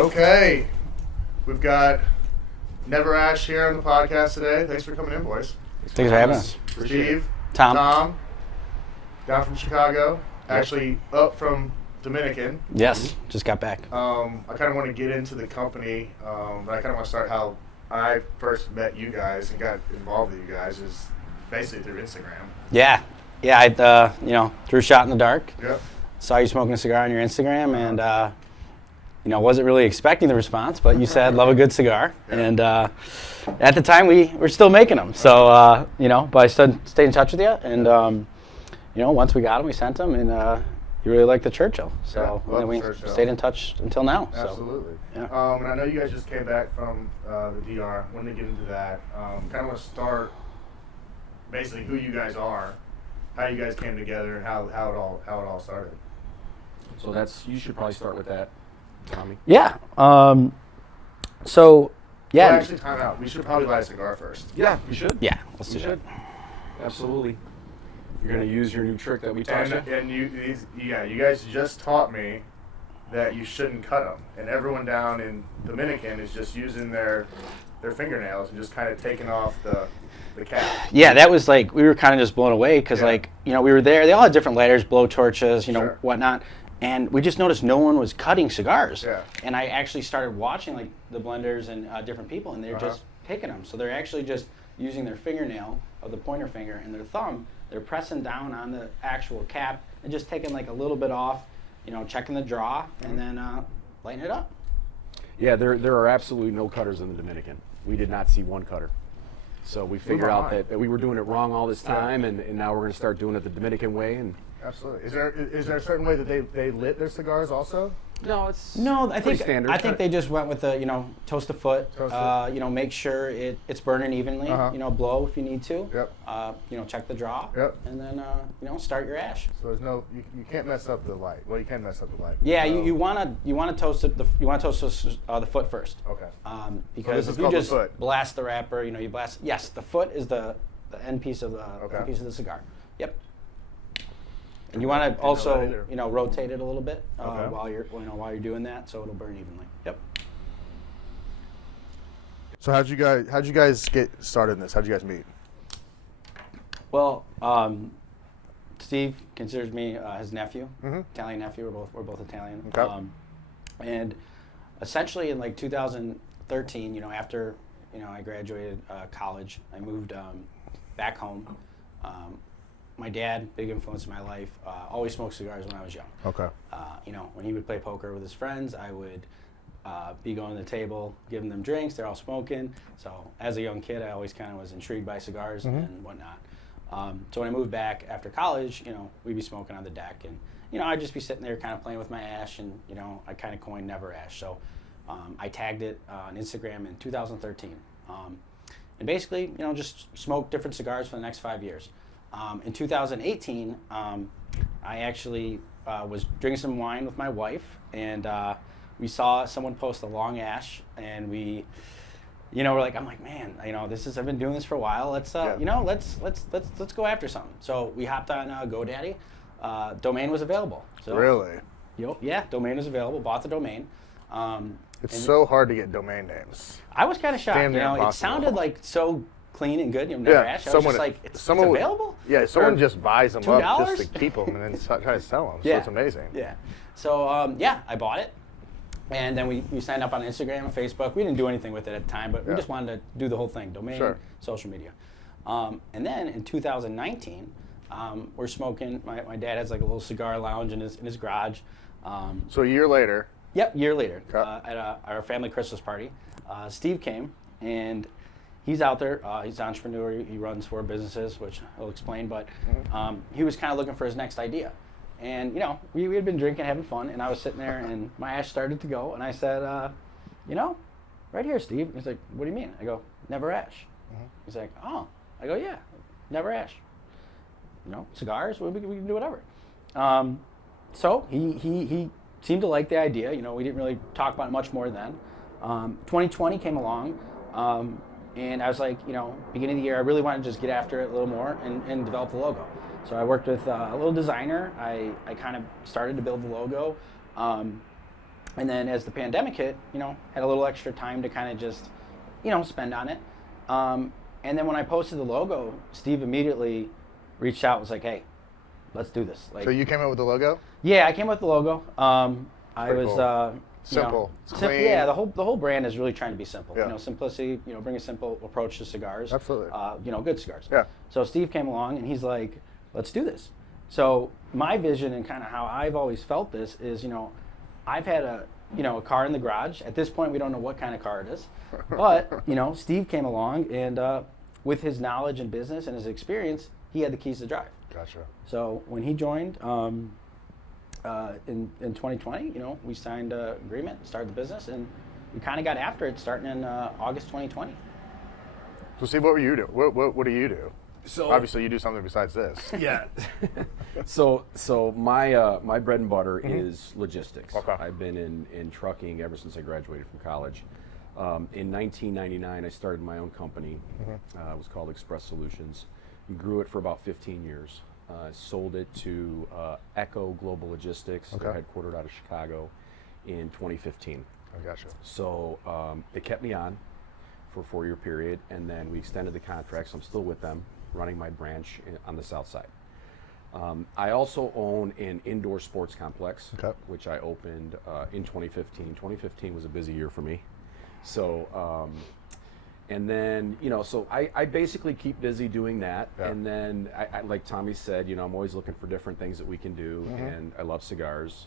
Okay, we've got Never Ash here on the podcast today. Thanks for coming in, boys. Thanks for having us. Steve, Tom, down from Chicago, actually up from Dominican. Yes, just got back. I kind of want to get into the company, but I kind of want to start how I first met you guys and got involved with you guys is basically through Instagram. Yeah, I threw a shot in the dark. Yep. Saw you smoking a cigar on your Instagram, and wasn't really expecting the response, but you said love a good cigar, and at the time we were still making them. So but I stayed in touch with you, and once we got them, we sent them, and you really liked the Churchill, so then we stayed in touch until now. Absolutely. So, yeah. And I know you guys just came back from the DR. When to get into that, kind of want to start basically who you guys are, how you guys came together, and how it all started. So you should probably start with that, Tommy. Yeah. Well, actually, time out. We should probably buy a cigar first. Yeah, we should. Yeah, let's do that. Absolutely. You're going to use your new trick that we taught you? And you guys just taught me that you shouldn't cut them. And everyone down in Dominican is just using their fingernails and just kind of taking off the cap. Yeah, that was like, we were kind of just blown away because we were there. They all had different lighters, blow torches, Sure. whatnot. And we just noticed no one was cutting cigars. Yeah. And I actually started watching like the blenders and different people, and they're just picking them. So they're actually just using their fingernail of the pointer finger and their thumb. They're pressing down on the actual cap and just taking like a little bit off, checking the draw, and then lighting it up. Yeah, there are absolutely no cutters in the Dominican. We did not see one cutter. So we figured out that we were doing it wrong all this time, and now we're going to start doing it the Dominican way. And absolutely. Is there a certain way that they lit their cigars also? No, I think standard. I think they just went with the toast a foot. Make sure it's burning evenly. Blow if you need to. Yep. Check the draw. Yep. And then start your ash. So there's you can't mess up the light. Well, you can mess up the light. Yeah, you want to toast it. You want to toast the foot first. Okay. Because if you just blast the wrapper, you blast. Yes, the foot is the end piece of the cigar. Yep. And you want to also, rotate it a little bit while you're doing that, so it'll burn evenly. Yep. So how'd you guys get started in this? How'd you guys meet? Well, Steve considers me his nephew, Italian nephew. We're both Italian. Okay. And essentially in like 2013, after I graduated college, I moved back home. My dad, big influence in my life, always smoked cigars when I was young. Okay. When he would play poker with his friends, I would be going to the table, giving them drinks. They're all smoking. So as a young kid, I always kind of was intrigued by cigars and whatnot. So when I moved back after college, we'd be smoking on the deck. And, I'd just be sitting there kind of playing with my ash. And, I kind of coined Never Ash. So I tagged it on Instagram in 2013. And basically, just smoked different cigars for the next 5 years. In 2018, I actually was drinking some wine with my wife, and we saw someone post a long ash, and we, we're like, I'm like, man, I've been doing this for a while. Let's let's go after something. So we hopped on GoDaddy. Domain was available. So, really? Yeah, domain was available. Bought the domain. It's so hard to get domain names. I was kind of shocked. Damn near It impossible. sounded like so clean and good. Never Ash. I was just like, it's available? Yeah, someone just buys them up $2? just to keep them and then try to sell them. So it's amazing. Yeah. So, I bought it. And then we signed up on Instagram and Facebook. We didn't do anything with it at the time, but we just wanted to do the whole thing, domain, social media. And then in 2019, we're smoking. My dad has like a little cigar lounge in his garage. So a year later. Yep, year later, at our family Christmas party, Steve came, and he's out there. He's an entrepreneur. He runs 4 businesses, which he'll explain. But he was kind of looking for his next idea. And, we had been drinking, having fun. And I was sitting there, and my ash started to go. And I said, right here, Steve. He's like, what do you mean? I go, Never Ash. He's like, oh. I go, yeah, Never Ash. Cigars, we can do whatever. So he seemed to like the idea. We didn't really talk about it much more then. 2020 came along. And I was like, beginning of the year, I really wanted to just get after it a little more and develop the logo. So I worked with a little designer. I kind of started to build the logo. And then as the pandemic hit, had a little extra time to kind of just, spend on it. And then when I posted the logo, Steve immediately reached out and was like, hey, let's do this. So you came up with the logo? Yeah, I came up with the logo. I was cool. Simple. Clean. Yeah, the whole brand is really trying to be simple. Yeah. Simplicity. Bring a simple approach to cigars. Absolutely. Good cigars. Yeah. So Steve came along and he's like, let's do this. So my vision and kind of how I've always felt this is, I've had a car in the garage. At this point, we don't know what kind of car it is, but Steve came along and with his knowledge in business and his experience, he had the keys to drive. Gotcha. So when he joined in 2020, we signed an agreement, started the business, and we kind of got after it starting in August 2020. So Steve, what were you do? What do you do? So obviously you do something besides this. Yeah. so my bread and butter is logistics. Okay. I've been in trucking ever since I graduated from college. In 1999, I started my own company. It was called Express Solutions. We grew it for about 15 years. Sold it to Echo Global Logistics. Okay. They're headquartered out of Chicago in 2015. I gotcha. So they kept me on for a 4-year period, and then we extended the contract, so I'm still with them, running my branch on the south side. I also own an indoor sports complex, Okay. which I opened in 2015. 2015 was a busy year for me. So, and then, so I basically keep busy doing that. Yeah. And then, I like Tommy said, I'm always looking for different things that we can do. And I love cigars.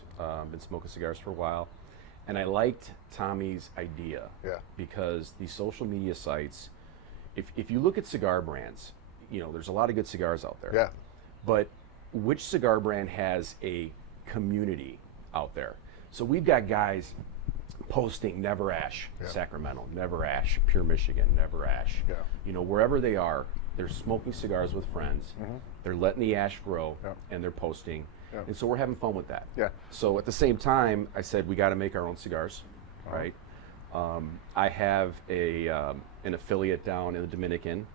Been smoking cigars for a while. And I liked Tommy's idea. Yeah. Because these social media sites, if you look at cigar brands, there's a lot of good cigars out there. Yeah. But which cigar brand has a community out there? So we've got guys posting Never Ash, Yeah. Sacramento, Never Ash, Pure Michigan, Never Ash. Yeah. Wherever they are, they're smoking cigars with friends. They're letting the ash grow, Yeah. and they're posting. Yeah. And so we're having fun with that. Yeah. So at the same time, I said we got to make our own cigars, right? I have an affiliate down in the Dominican,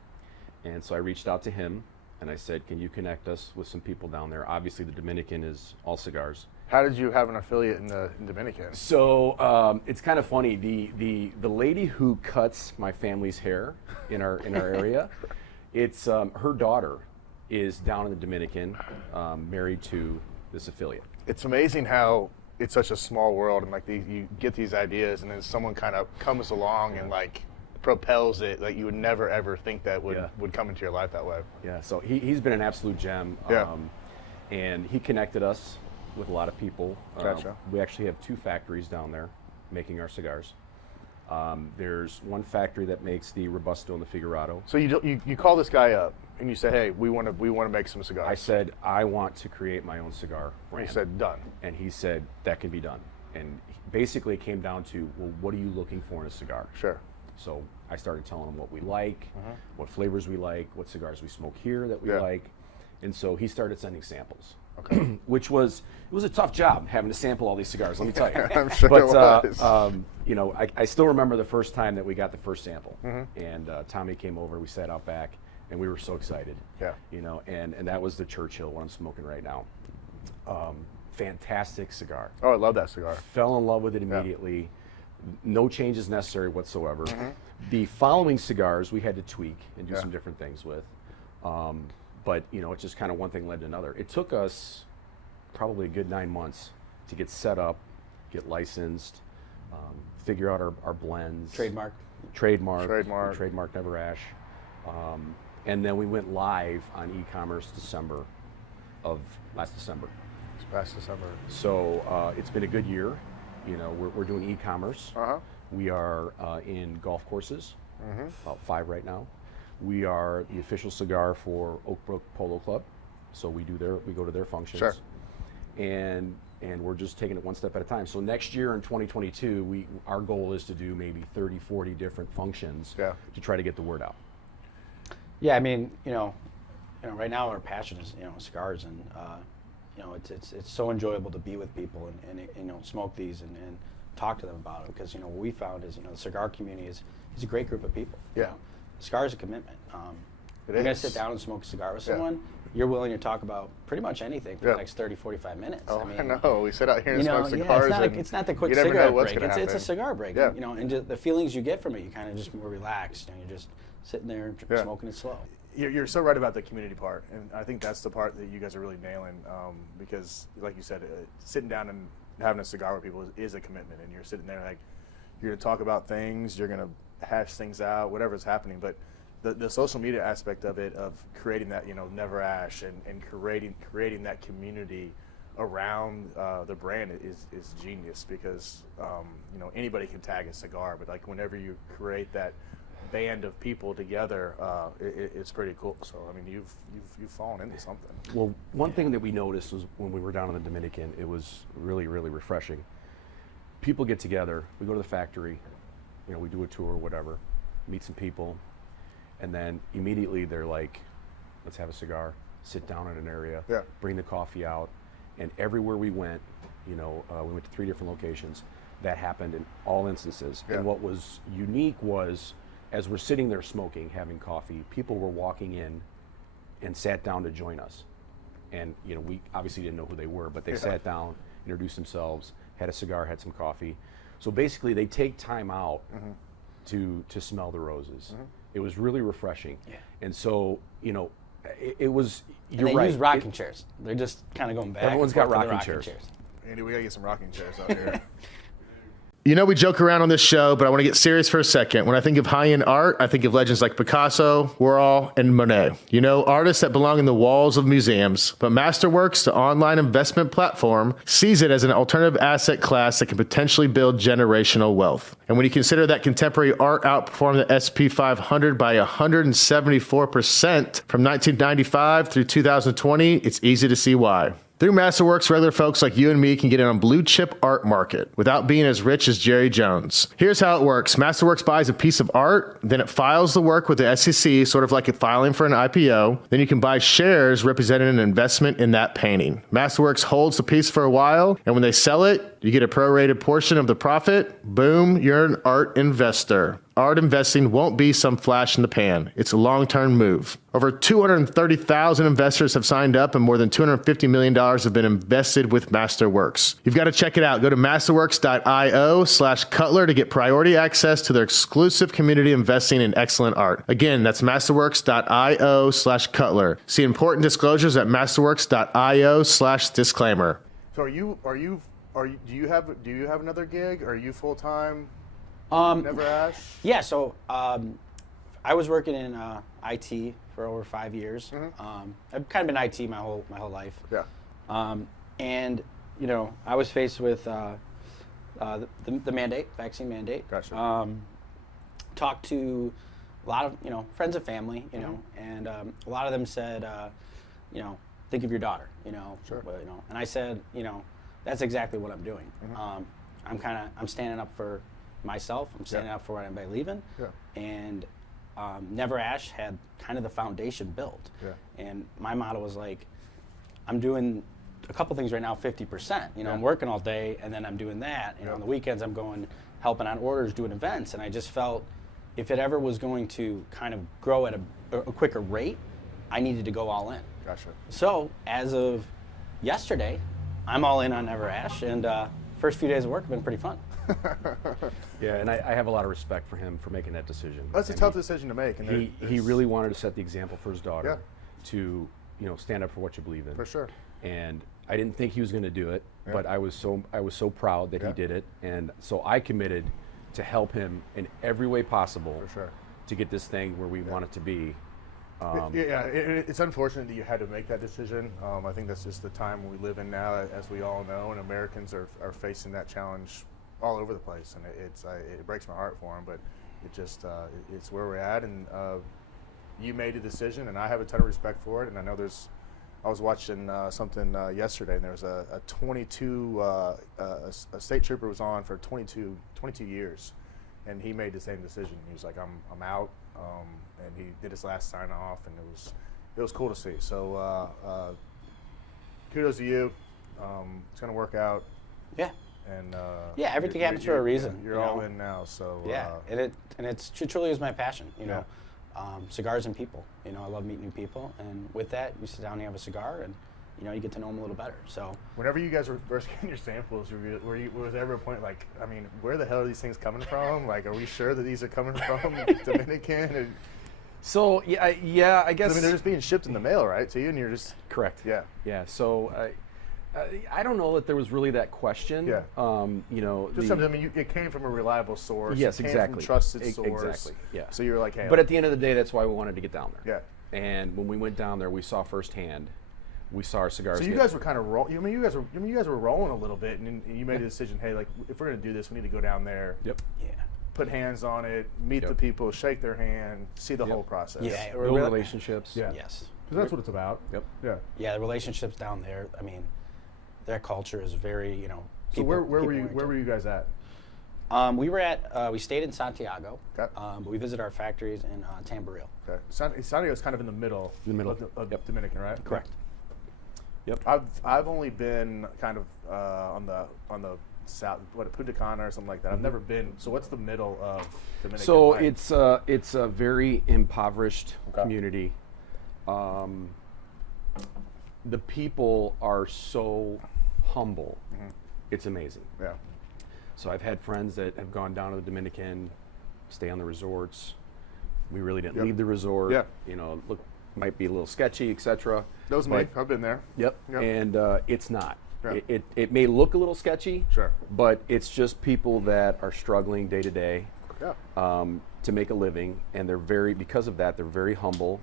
and so I reached out to him, and I said, can you connect us with some people down there? Obviously, the Dominican is all cigars. How did you have an affiliate in the Dominican? So it's kind of funny. The lady who cuts my family's hair in our area, it's her daughter is down in the Dominican, married to this affiliate. It's amazing how it's such a small world, and you get these ideas, and then someone kind of comes along and propels it. Like you would never ever think that would come into your life that way. Yeah. So he's been an absolute gem. Yeah. And he connected us with a lot of people. Gotcha. We actually have 2 factories down there making our cigars. There's one factory that makes the Robusto and the Figurado. So you call this guy up and you say, hey, we want to make some cigars. I said, I want to create my own cigar And brand. he said, done. And he said, that can be done. And basically it came down to, well, what are you looking for in a cigar? Sure. So I started telling him what we like, what flavors we like, what cigars we smoke here that we Yeah. like. And so he started sending samples. Okay. Which was a tough job having to sample all these cigars, let me tell you. I'm sure But it was. I still remember the first time that we got the first sample, and Tommy came over. We sat out back, and we were so excited. Yeah. And that was the Churchill, what I'm smoking right now. Fantastic cigar. Oh, I love that cigar. Fell in love with it immediately. No changes necessary whatsoever. The following cigars we had to tweak and do some different things with. But it's just kind of one thing led to another. It took us probably a good 9 months to get set up, get licensed, figure out our blends. Trademark. Trademark Never Ash. And then we went live on e-commerce last December. Last December. So it's been a good year. We're doing e-commerce. We are in golf courses, about 5 right now. We are the official cigar for Oak Brook Polo Club, so we go to their functions. Sure. And we're just taking it one step at a time. So next year in 2022, our goal is to do maybe 30, 40 different functions to try to get the word out. Yeah, I mean, right now our passion is cigars, and it's so enjoyable to be with people and smoke these and talk to them about it, because what we found is the cigar community is a great group of people. Yeah. Cigar is a commitment. You're going to sit down and smoke a cigar with someone. you're willing to talk about pretty much anything for the next 30, 45 minutes. Oh, I know. We sit out here and smoke cigars. It's not the quick you never cigarette know what's break. gonna happen. It's a cigar break. Yeah. And just the feelings you get from it, you kind of just more relaxed, and you're just sitting there smoking it slow. You're so right about the community part, and I think that's the part that you guys are really nailing, because, like you said, sitting down and having a cigar with people is a commitment, and you're sitting there like you're going to talk about things, you're going to hash things out, whatever's happening, but the social media aspect of it, of creating that, Never Ash, and creating that community around the brand is genius, because anybody can tag a cigar, but like whenever you create that band of people together, it's pretty cool. So I mean, you've fallen into something. Well, one thing that we noticed was when we were down in the Dominican, it was really, really refreshing. People get together, we go to the factory, we do a tour or whatever, meet some people, and then immediately they're like, let's have a cigar, sit down in an area, bring the coffee out, and everywhere we went, we went to 3 different locations, that happened in all instances. And what was unique was, as we're sitting there smoking, having coffee, people were walking in and sat down to join us. And we obviously didn't know who they were, but they sat down, introduced themselves, had a cigar, had some coffee. So basically they take time out to smell the roses. It was really refreshing. Yeah. And so, it was, you're right. They use rocking chairs. They're just kind of going back. Everyone's got rocking chairs. Andy, we got to get some rocking chairs out here. We joke around on this show, but I want to get serious for a second. When I think of high-end art, I think of legends like Picasso, Warhol, and Monet. Artists that belong in the walls of museums. But Masterworks, the online investment platform, sees it as an alternative asset class that can potentially build generational wealth. And when you consider that contemporary art outperformed the SP 500 by 174% from 1995 through 2020, it's easy to see why. Through Masterworks, regular folks like you and me can get in on blue chip art market without being as rich as Jerry Jones. Here's how it works. Masterworks buys a piece of art, then it files the work with the SEC, sort of like a filing for an IPO. Then you can buy shares representing an investment in that painting. Masterworks holds the piece for a while, and when they sell it, you get a prorated portion of the profit. Boom, you're an art investor. Art investing won't be some flash in the pan. It's a long-term move. Over 230,000 investors have signed up, and more than $250 million have been invested with Masterworks. You've got to check it out. Go to masterworks.io/Cutler to get priority access to their exclusive community investing in excellent art. Again, that's masterworks.io/Cutler. See important disclosures at masterworks.io/disclaimer. So do you have another gig? Are you full time? Never Ash? Yeah, so I was working in IT for over 5 years. I've kind of been IT my whole life. Yeah. And I was faced with the vaccine mandate. Gotcha. Talked to a lot of friends and family, and a lot of them said, think of your daughter, Sure. But, and I said, that's exactly what I'm doing. I'm standing up for myself. I'm standing up for what I'm leaving. Yeah. And Never Ash had kind of the foundation built. Yeah. And my motto was like, I'm doing a couple things right now, 50%. I'm working all day, and then I'm doing that. On the weekends, I'm going helping on orders, doing events. And I just felt if it ever was going to kind of grow at a quicker rate, I needed to go all in. Gotcha. So as of yesterday, I'm all in on Never Ash, and first few days of work have been pretty fun. Yeah, and I have a lot of respect for him for making that decision. That's a tough decision to make. And he really wanted to set the example for his daughter to stand up for what you believe in. For sure. And I didn't think he was going to do it, but I was so proud that he did it, and so I committed to help him in every way possible to get this thing where we want it to be. It's unfortunate that you had to make that decision. I think that's just the time we live in now, as we all know, and Americans are facing that challenge all over the place, and it breaks my heart for them, but it's where we're at, and you made a decision, and I have a ton of respect for it, and I know I was watching something yesterday, and there was a 22, a state trooper was on for 22 years, and he made the same decision. He was like, I'm out, and he did his last sign off, and it was cool to see. So kudos to you. It's gonna work out. Yeah. And everything happens for a reason. You're all in now, so and it truly is my passion. cigars and people. You know, I love meeting new people, and with that, you sit down and you have a cigar, and you know, you get to know them a little better. So whenever you guys were first getting your samples, was there ever a point like, I mean, where the hell are these things coming from? Like, are we sure that these are coming from Dominican? And So yeah, I guess. I mean, they're just being shipped in the mail, right, to you, and you're just correct. Yeah. Yeah. So I don't know that there was really that question. Yeah. You know. Just something. I mean, it came from a reliable source. Yes, it came exactly. From a trusted source. Exactly. Yeah. So you were like, hey. But at the end of the day, that's why we wanted to get down there. Yeah. And when we went down there, we saw firsthand. We saw our cigars. So you guys were kind of rolling. I mean, you guys were rolling a little bit, and you made a decision. Hey, like, if we're going to do this, we need to go down there. Yep. yeah. Put hands on it, meet the people, shake their hand, see the whole process. Yeah. Build relationships. Yeah. Yes. Because that's what it's about. Yep. Yeah. Yeah, the relationships down there. I mean, their culture is very, you know. So where were you guys at? We were at. We stayed in Santiago. Okay. But we visited our factories in Tamboril. Okay. Santiago is kind of in the middle. In the middle. Of Yep. Dominican, right? Correct. Yep. I've only been kind of on the south, Punta Cana or something like that. I've never been. So what's the middle of Dominican? So Like, it's a very impoverished community. The people are so humble. It's amazing. yeah. So I've had friends that have gone down to the Dominican, stay on the resorts. We really didn't leave the resort. Yeah. You know, look, might be a little sketchy, etc. Those me. I've been there. Yep. Yep. And it's not. Yeah. It may look a little sketchy. Sure. But it's just people that are struggling day to day Yeah. to make a living, and because of that, they're very humble.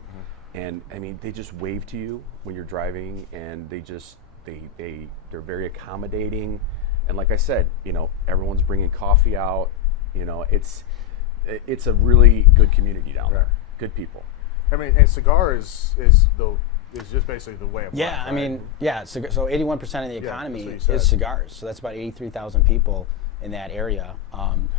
And I mean, they just wave to you when you're driving, and they're very accommodating. And like I said, you know, everyone's bringing coffee out. You know, it's a really good community down there. Good people. I mean, and cigar is just basically the way of life. Yeah, I mean, yeah. So 81% of the economy that's what you said. is cigars. So that's about 83,000 people in that area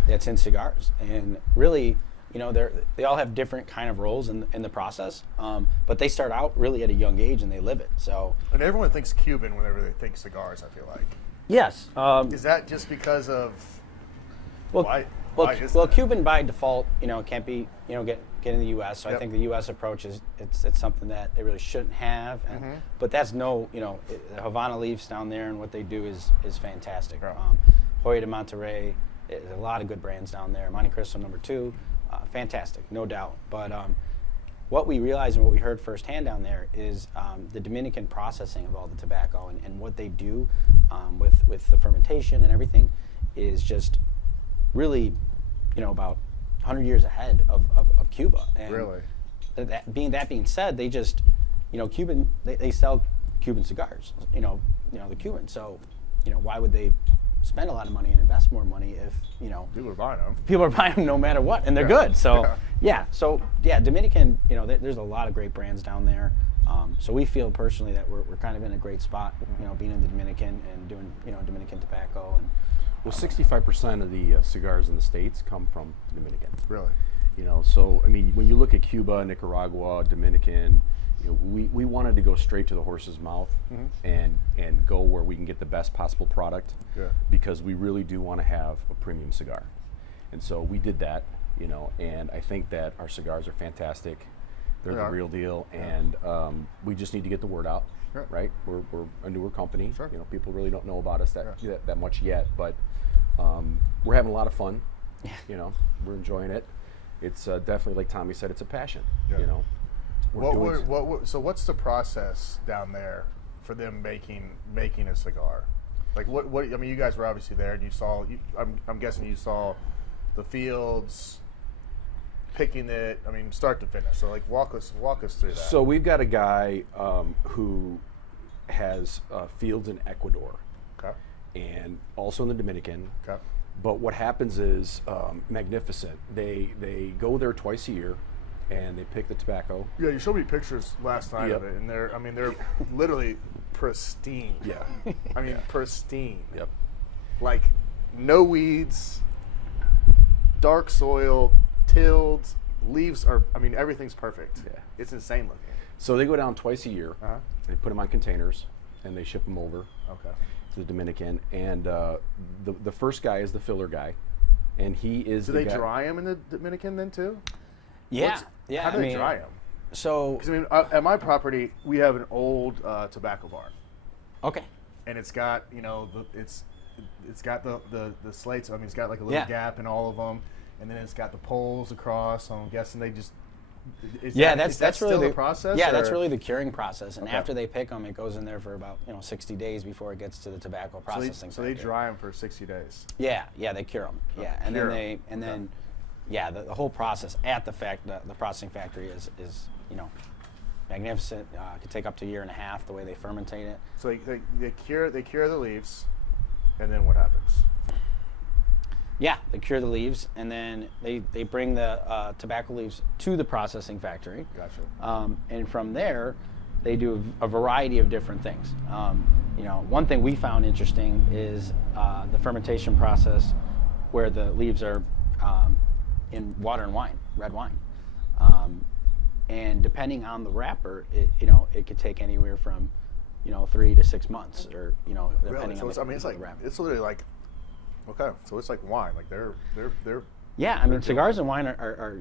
that's in cigars. And really, you know, they all have different kind of roles in the process, but they start out really at a young age and they live it. So. And everyone thinks Cuban whenever they think cigars, I feel like. Yes. Is that just because of Well, why well, is well, that? Cuban by default, you know, can't be, you know, get in the U.S. So I Yep. think the U.S. approach is it's something that they really shouldn't have. And, but that's no, you know, Havana Leafs down there and what they do is fantastic. Yeah. Hoya de Monterrey, there's a lot of good brands down there. Monte Cristo #2, fantastic, no doubt. But what we realized and what we heard firsthand down there is the Dominican processing of all the tobacco and what they do with the fermentation and everything is just really, you know, about 100 years ahead of Cuba. And Really? That being said, they just, you know, they sell Cuban cigars, you know, the Cubans. So, you know, why would they spend a lot of money and invest more money if, you know, People are buying them. people are buying them no matter what, and they're good. So, Dominican, you know, there's a lot of great brands down there. So we feel personally that we're kind of in a great spot, you know, being in the Dominican and doing, you know, Dominican tobacco. And Well, 65% of the cigars in the States come from Dominican. Really? You know, so I mean, when you look at Cuba, Nicaragua, Dominican, you know, we wanted to go straight to the horse's mouth and go where we can get the best possible product, because we really do want to have a premium cigar, and so we did that. You know, and I think that our cigars are fantastic. They're They the are. real deal, and we just need to get the word out. Yeah. Right? We're a newer company. Sure. You know, people really don't know about us that much yet, but we're having a lot of fun. You know, we're enjoying it. It's definitely, like Tommy said, it's a passion. Yeah. You know, So what's the process down there for them making a cigar? Like what I mean, you guys were obviously there, and you saw. I'm guessing you saw the fields, picking it. I mean, start to finish. So like walk us through that. So we've got a guy who has fields in Ecuador Okay. and also in the Dominican. Okay. But what happens is magnificent. They go there twice a year, and they pick the tobacco. Yeah, you showed me pictures last night of Yep. it, and they're literally pristine. Yeah. I mean, pristine. Yep. Like no weeds, dark soil, tilled, leaves are. I mean, everything's perfect. Yeah. It's insane looking. So they go down twice a year. Uh-huh. They put them on containers, and they ship them over Okay. to the Dominican. And the first guy is the filler guy, and he is Do the they guy. dry them in the Dominican then too? Yeah. How do they dry them? So, Because I mean, at my property, we have an old tobacco barn, okay. and it's got it's got the slates. I mean, it's got like a little gap in all of them, and then it's got the poles across. So I'm guessing they just. Is that's that really still the the process. Yeah, that's or- really the curing process. And Okay. after they pick them, it goes in there for about 60 days before it gets to the tobacco processing. So they factory. dry them for 60 days. Yeah, they cure them. Yeah, and cure then 'em. the whole process at the processing factory is magnificent. It could take up to a year and a half the way they fermentate it. So they cure the leaves, and then what happens? Yeah, they cure the leaves, and then they bring the tobacco leaves to the processing factory. Gotcha. And from there, they do a variety of different things. One thing we found interesting is the fermentation process, where the leaves are in water and wine, red wine, and depending on the wrapper, it could take anywhere from 3 to 6 months, or Really? depending So on it's, I mean, it's the like wrapper. it's literally like, okay, so it's like wine. Like they're Yeah, I mean, cigars and wine are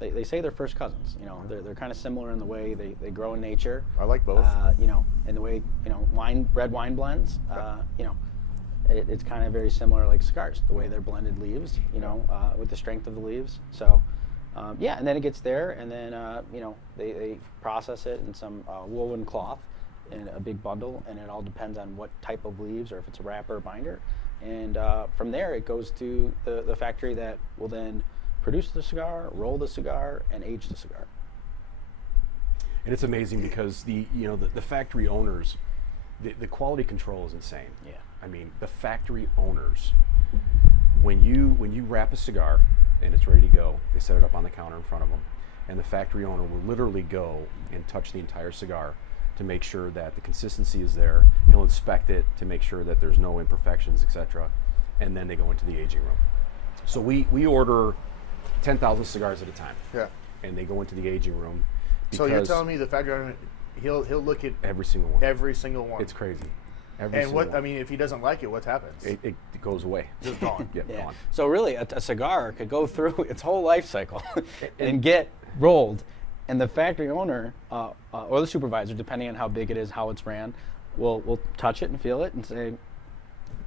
they say they're first cousins. They're kind of similar in the way they grow in nature. I like both. And the way red wine blends. It's kind of very similar like cigars, the way they're blended leaves. With the strength of the leaves. So, and then it gets there, and then they process it in some woven cloth in a big bundle, and it all depends on what type of leaves or if it's a wrapper or binder. And from there, it goes to the factory that will then produce the cigar, roll the cigar, and age the cigar. And it's amazing because the factory owners, the quality control is insane. Yeah. I mean, the factory owners, when you wrap a cigar and it's ready to go, they set it up on the counter in front of them, and the factory owner will literally go and touch the entire cigar to make sure that the consistency is there. He'll inspect it to make sure that there's no imperfections, etc. And then they go into the aging room. So we order 10,000 cigars at a time. Yeah. And they go into the aging room. So you're because telling me the factory owner, he'll look at every single one. every single one. It's crazy. And what I mean, if he doesn't like it, what happens? It goes away. Just gone. Yeah, Yeah. gone. So really, a cigar could go through its whole life cycle and get rolled, and the factory owner or the supervisor, depending on how big it is, how it's ran, will touch it and feel it and say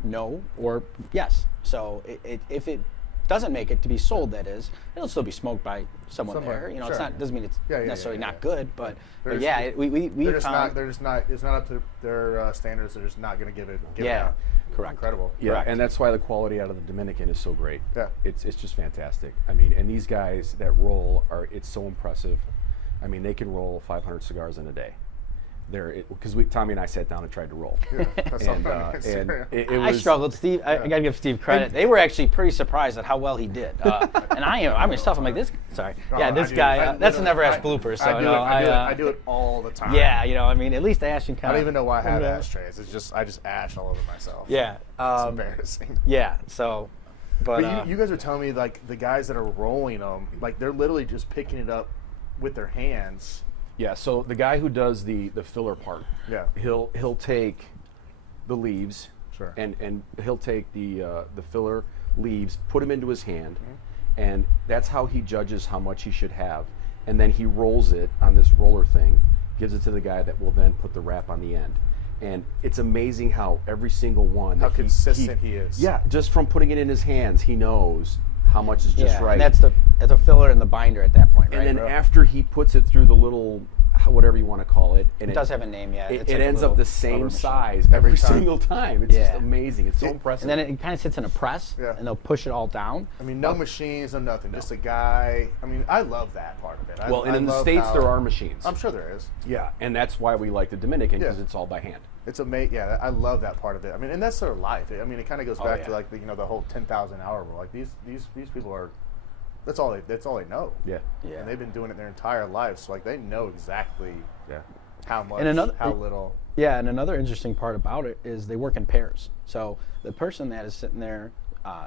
no or yes. So if it doesn't make it to be sold, that is, it'll still be smoked by someone Somewhere, there. sure. It's not doesn't mean it's necessarily not good, but They're yeah, just- we They're just found not. It's not up to their standards. They're just not going to give it out. correct. Incredible. Yeah, Correct. and that's why the quality out of the Dominican is so great. Yeah. It's just fantastic. I mean, and these guys that roll it's so impressive. I mean, they can roll 500 cigars in a day. Because Tommy and I sat down and tried to roll. Yeah, that's And, nice. and Yeah. it I was, struggled, Steve. I got to give Steve credit. They were actually pretty surprised at how well he did. And I myself, I'm like, this guy. That's a never asked blooper. So I do it all the time. Yeah, I mean, at least I asked you I kind don't of. even know why I have ashtrays. It's just I just ash all over myself. Yeah. It's embarrassing. Yeah. So, But you guys are telling me like the guys that are rolling them, like they're literally just picking it up with their hands. Yeah, so the guy who does the filler part, Yeah. he'll take the leaves, Sure. and he'll take the filler leaves, put them into his hand, Mm-hmm. and that's how he judges how much he should have, and then he rolls it on this roller thing, gives it to the guy that will then put the wrap on the end, and it's amazing how every single one, How that consistent he is. Yeah, just from putting it in his hands, he knows how much is just yeah, right. and that's the filler and the binder at that point, right? And then after he puts it through the little, whatever you want to call it, and it does have a name, yeah. It It's like a ends little up the rubber same machine. size every Every time. single time. It's just Yeah. amazing. It's so impressive. And then it kind of sits in a press, Yeah. and they'll push it all down. I mean, no machines, no nothing. Just a guy. I mean, I love that part of it. well, and I in the love States how- there are machines. I'm sure there is. Yeah, and that's why we like the Dominican, because Yeah. it's all by hand. It's amazing. Yeah, I love that part of it. I mean, and that's their life. I mean, it kind of goes back yeah. to like the whole 10,000 hour rule. Like these people are. That's all they know. Yeah. Yeah. And they've been doing it their entire lives. So like they know exactly Yeah. how much, And how little. Yeah, and another interesting part about it is they work in pairs. So the person that is sitting there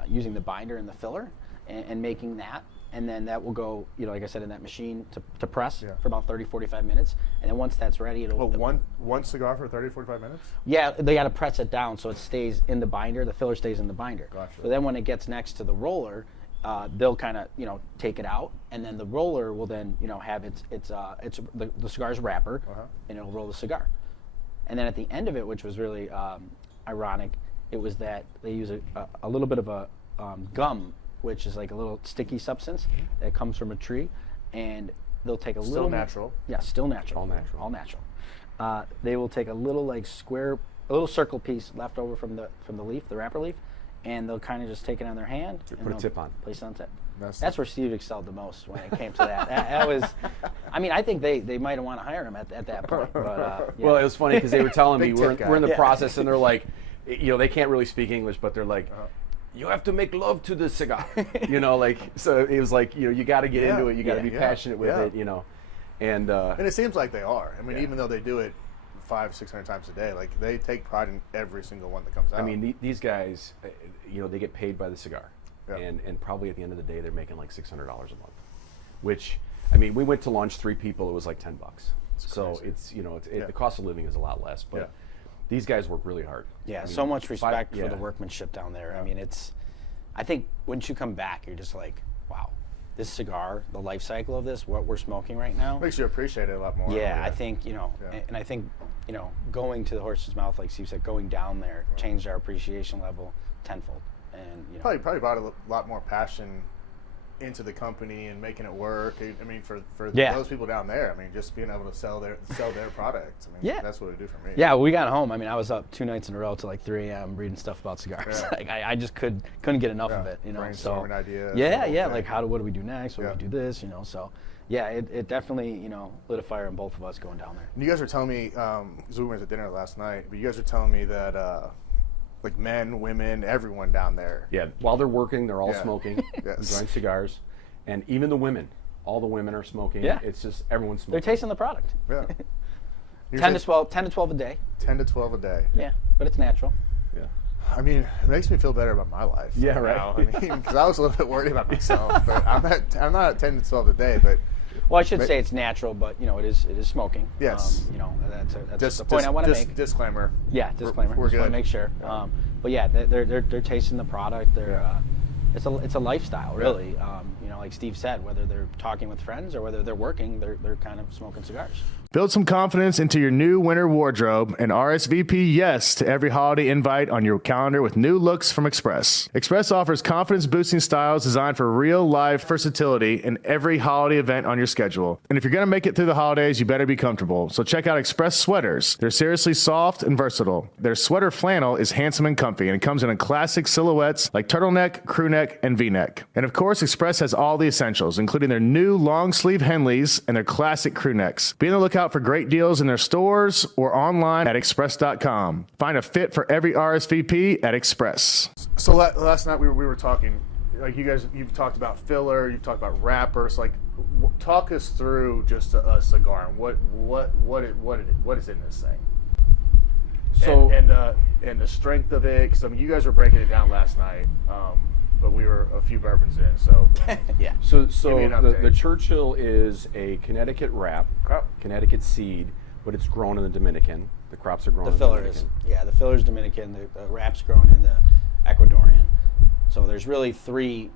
using the binder and the filler and making that, and then that will go, like I said, in that machine to press Yeah. for about 30, 45 minutes. And then once that's ready, it'll... Well, one cigar for 30, 45 minutes? Yeah, they got to press it down so it stays in the binder. The filler stays in the binder. Gotcha. So then when it gets next to the roller, they'll kind of take it out, and then the roller will then have its the cigar's wrapper, and it'll roll the cigar. And then at the end of it, which was really ironic, it was that they use a little bit of a gum, which is like a little sticky substance that comes from a tree, and they'll take a little. Still natural. Yeah, still natural. All natural. They will take a little a little circle piece left over from the leaf, the wrapper leaf, and they'll kind of just take it on their hand. Put a tip on. Place it on tip. That's where Steve excelled the most when it came to that. that was, I mean, I think they might have want to hire him at that point. But, yeah. Well, it was funny because they were telling me we're in the Yeah. process, and they're like, they can't really speak English, but they're like, you have to make love to the cigar, So it was like, you got to get into it, you got to be passionate with it, and it seems like they are. I mean, even though they do it 500-600 times a day, like they take pride in every single one that comes out. I mean, these guys, they get paid by the cigar, Yeah. and probably at the end of the day, they're making like $600 a month, which, I mean, we went to lunch, 3 people, it was like $10. So crazy. The cost of living is a lot less, but these guys work really hard. Yeah, I mean, so much respect for yeah. the workmanship down there. I mean, I think once you come back, you're just like, wow, this cigar, the life cycle of this, what we're smoking right now. Makes you appreciate it a lot more. Yeah, I think, and I think, going to the horse's mouth, like Steve said, going down there changed our appreciation level tenfold. And, Probably brought a lot more passion into the company and making it work. I mean, for those people down there, I mean, just being able to sell their product. I mean, that's what it do for me. Yeah, when we got home, I mean, I was up 2 nights in a row till like 3 a.m. reading stuff about cigars. Yeah. Like, I just couldn't get enough of it, Brainstorming ideas. Yeah, like what do we do next? What do we do this? So yeah, it definitely lit a fire in both of us going down there. And you guys were telling me, because we went to dinner last night, but you guys were telling me that like men, women, everyone down there. Yeah, while they're working, they're all smoking, Yes. enjoying cigars, and even the women, all the women are smoking. Yeah. It's just everyone's smoking. They're tasting the product. Yeah. 10 to 12 a day. 10 to 12 a day. Yeah, but it's natural. Yeah. I mean, it makes me feel better about my life. Yeah, right. Now. I mean, because I was a little bit worried about myself, but I'm not at 10 to 12 a day, but. Well, I should say it's natural, but it is smoking. Yes. That's the point I want to make. Disclaimer. Yeah, disclaimer. We're Just want good. to make sure. But yeah, they're tasting the product. It's a lifestyle, really. Like Steve said, whether they're talking with friends or whether they're working, they're kind of smoking cigars. Build some confidence into your new winter wardrobe and RSVP yes to every holiday invite on your calendar with new looks from Express. Express offers confidence-boosting styles designed for real-life versatility in every holiday event on your schedule. And if you're going to make it through the holidays, you better be comfortable. So check out Express sweaters. They're seriously soft and versatile. Their sweater flannel is handsome and comfy, and it comes in classic silhouettes like turtleneck, crew neck, and V-neck. And of course, Express has all the essentials, including their new long-sleeve Henleys and their classic crew necks. Be on the lookout for great deals in their stores or online at express.com. Find a fit for every RSVP at Express. So last night we were talking, like you've talked about filler, you've talked about wrappers. Like, talk us through just a cigar and what is in this thing. So and the strength of it. Because I mean, you guys were breaking it down last night, but we were a few bourbons in, so Yeah. So me an update. the Churchill is a Connecticut wrap, Connecticut seed, but it's grown in the Dominican. The crops are grown The in the filler is. Dominican. Yeah, the filler's Dominican. The wrap's grown in the Ecuadorian. So there's really 3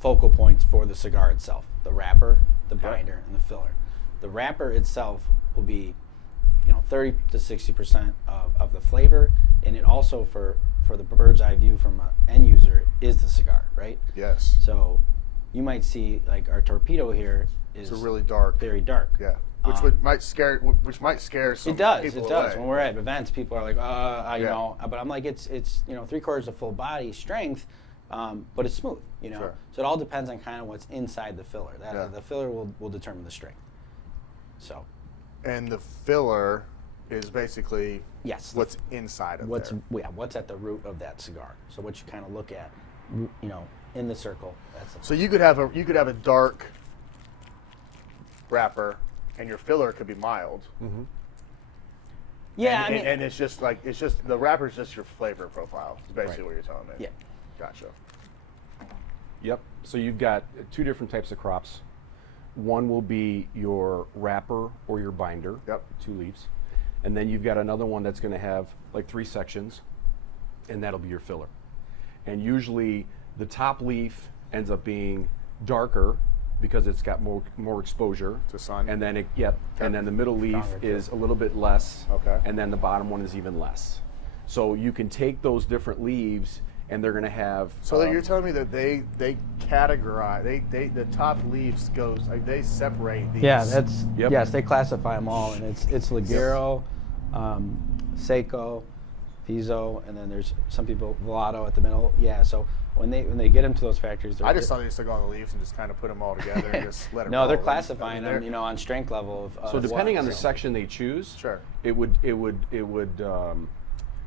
focal points for the cigar itself: the wrapper, the binder, and the filler. The wrapper itself will be 30 to 60% of the flavor, and it also for the bird's eye view from an end user is the cigar, right? yes, So you might see like our torpedo here is it's a really dark, very dark. yeah, which might scare some It does. people It does. away. When we're at events, people are like, but I'm like, it's 3/4 of full body strength, but it's smooth, Sure. So it all depends on kind of what's inside the filler. The filler will determine the strength. So. And the filler is basically Yes. what's inside of What's there. what's at the root of that cigar? So what you kind of look at, in the circle. That's the So you could have a dark wrapper, and your filler could be mild. Mm-hmm. yeah. and, I mean, and it's just the wrapper's just your flavor profile. Is basically Right. what you're telling me. Yeah. Gotcha. Yep. So you've got 2 different types of crops. One will be your wrapper or your binder. Yep. 2 leaves. And then you've got another one that's going to have like 3 sections, and that'll be your filler. And usually the top leaf ends up being darker because it's got more exposure To sun. and then and then the middle leaf Stronger, is a little bit less. Okay. And then the bottom one is even less. So you can take those different leaves, and they're going to have. So you're telling me that they categorize the top leaves goes like they separate these. Yeah, that's Yep. yes. They classify them all, and it's Ligero, Seco, Viso, and then there's some people Velato at the middle. Yeah, so when they get them to those factories, I just thought they used to go on the leaves and just kind of put them all together and just let them. no, they're roll. classifying I mean, them, on strength level. So depending on the so. section they choose, Sure. it would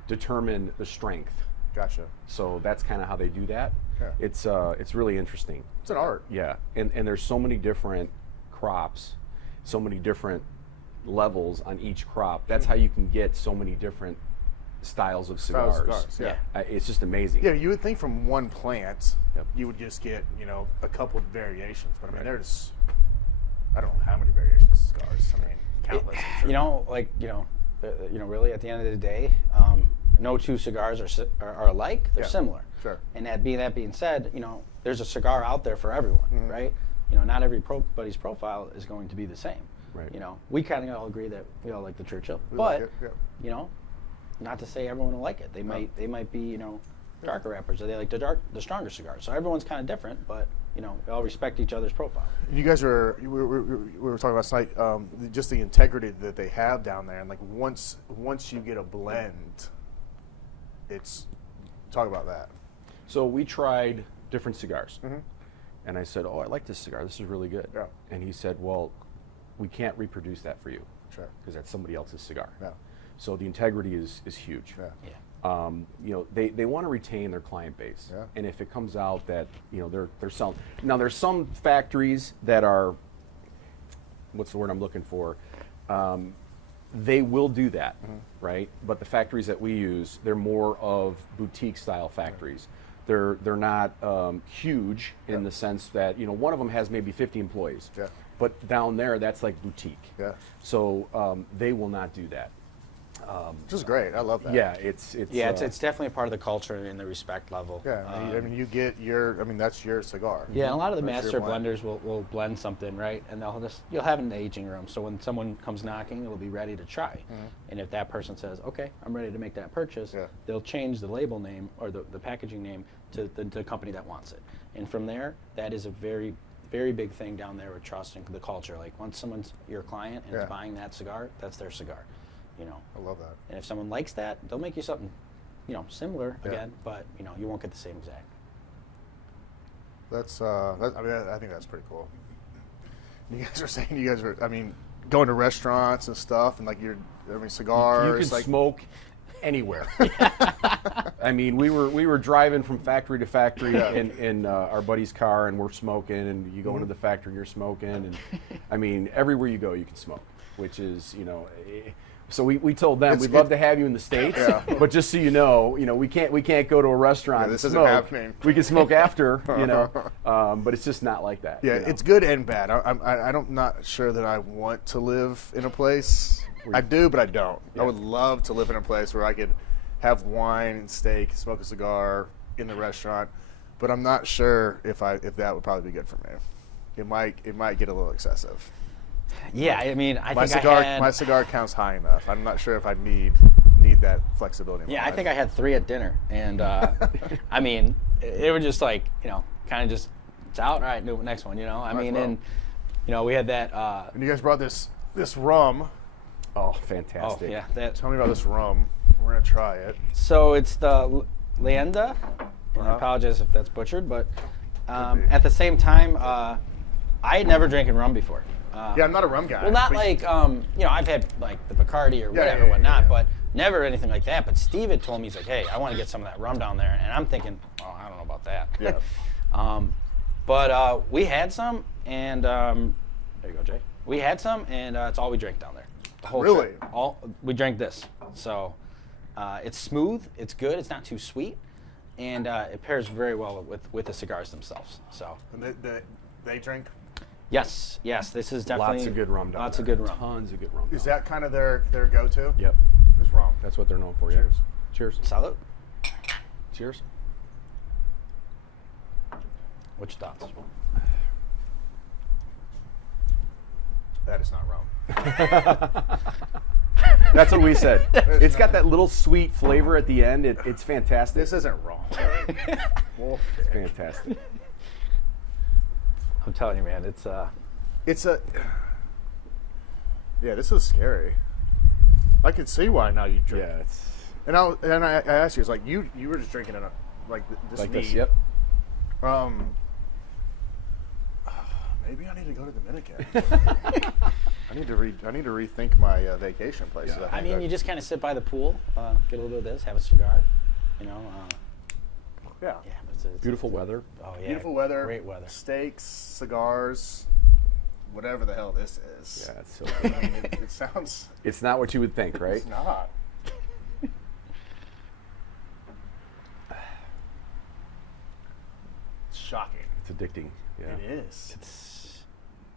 determine the strength. Gotcha. So that's kind of how they do that. Yeah. It's really interesting. It's an art. Yeah, and there's so many different crops, so many different levels on each crop. That's how you can get so many different styles of Styles cigars. of cigars, yeah. It's just amazing. Yeah, you would think from one plant Yep. you would just get a couple of variations, but I mean there's I don't know how many variations of cigars. I mean countless. Really at the end of the day, no two cigars are alike. They're Yeah, similar. sure. And that being said, there's a cigar out there for everyone, Mm-hmm. right? Not everybody's profile is going to be the same. Right. We kind of all agree that we all like the Churchill, We but like it, yeah. not to say everyone will like it. They might be darker wrappers, or they like the stronger cigars. So everyone's kind of different, but we all respect each other's profile. You guys we were talking last night, just the integrity that they have down there, and like once you get a blend, it's talk about that. So we tried different cigars, Mhm. and I said, "Oh, I like this cigar. This is really good." Yeah. And he said, "Well, we can't reproduce that for you Sure. because that's somebody else's cigar." Yeah. So the integrity is huge. Yeah. Yeah. They want to retain their client base, Yeah. and if it comes out that they're selling. Now there's some factories that are, what's the word I'm looking for? They will do that, right? But the factories that we use, they're more of boutique style factories. They're not huge in the sense that one of them has maybe 50 employees, Yeah. but down there that's like boutique. Yeah. So they will not do that. Which is great. I love that. Yeah, it's It's definitely a part of the culture and the respect level. Yeah. I mean you get that's your cigar. Yeah, and a lot of the That's master your blend. blenders will blend something, right? And you'll have it in the aging room. So when someone comes knocking, it'll be ready to try. And if that person says, "Okay, I'm ready to make that purchase," Yeah. they'll change the label name or the packaging name to the company that wants it. And from there, that is a very, very big thing down there with trust and the culture. Like once someone's your client and Yeah. is buying that cigar, that's their cigar. I love that. And if someone likes that, they'll make you something, similar Yeah. again, but you won't get the same exact. That's I think that's pretty cool. You guys are saying going to restaurants and stuff and cigars. You can smoke anywhere. I mean, we were driving from factory to factory in our buddy's car, and we're smoking. And you go into the factory, you're smoking, and I mean, everywhere you go, you can smoke. Which is, so we told them we'd love to have you in the States, but just so you know, we can't go to a restaurant. Yeah, this and isn't smoke. happening. We can smoke after, but it's just not like that. Yeah, it's good and bad. I'm not sure that I want to live in a place. I do, but I don't. Yeah. I would love to live in a place where I could have wine and steak, smoke a cigar in the restaurant, but I'm not sure if that would probably be good for me. It might get a little excessive. Yeah, I mean, My cigar count's high enough. I'm not sure if I need that flexibility. In my Yeah, I life. think I had 3 at dinner, and I mean, it was just like kind of just it's out. All right, next one. I mean, well. and we had that. And you guys brought this rum. Oh, Oh fantastic. yeah, that. Tell me about this rum. We're gonna try it. So it's the Leyenda. And I Uh-huh. apologize if that's butchered, but be. at the same time, I had never drinking rum before. Yeah, I'm not a rum guy. Well, not but- like I've had like the Bacardi or whatever, yeah, whatnot, yeah. but never anything like that. But Steve had told me, he's like, "Hey, I want to get some of that rum down there," and I'm thinking, "Oh, I don't know about that." Yeah. But we had some, and there you go, Jay. We had some, and it's all we drank down there. The whole Really? trip. We drank this. So it's smooth, it's good, it's not too sweet, and it pairs very well with the cigars themselves. So And they drink. yes, this is definitely Lots of good rum down Lots there. of good rum. Tons of good rum. Is that kind of their go-to? Yep. Is rum. That's what they're known for. Cheers. Yeah. Cheers. Salud. Cheers. What's your thoughts? That is not rum. That's what we said. It's got that little sweet flavor at the end. It's fantastic. This isn't rum. It's fantastic. I'm telling you, man, it's Yeah, this is scary. I can see why now you drink. Yeah, it's And I asked you, it's like you were just drinking in a this like neat. this. Yep. Maybe I need to go to Dominican. I need to rethink my vacation places. Yeah. I mean, you just kind of sit by the pool, get a little bit of this, have a cigar, you know. yeah. Yeah, but it's Beautiful weather. Oh yeah, Beautiful weather. great weather. Steaks, cigars, whatever the hell this is. Yeah, it's so I good. mean, it sounds. It's not what you would think, right? It's not. It's shocking. It's addicting. Yeah. It is. It's,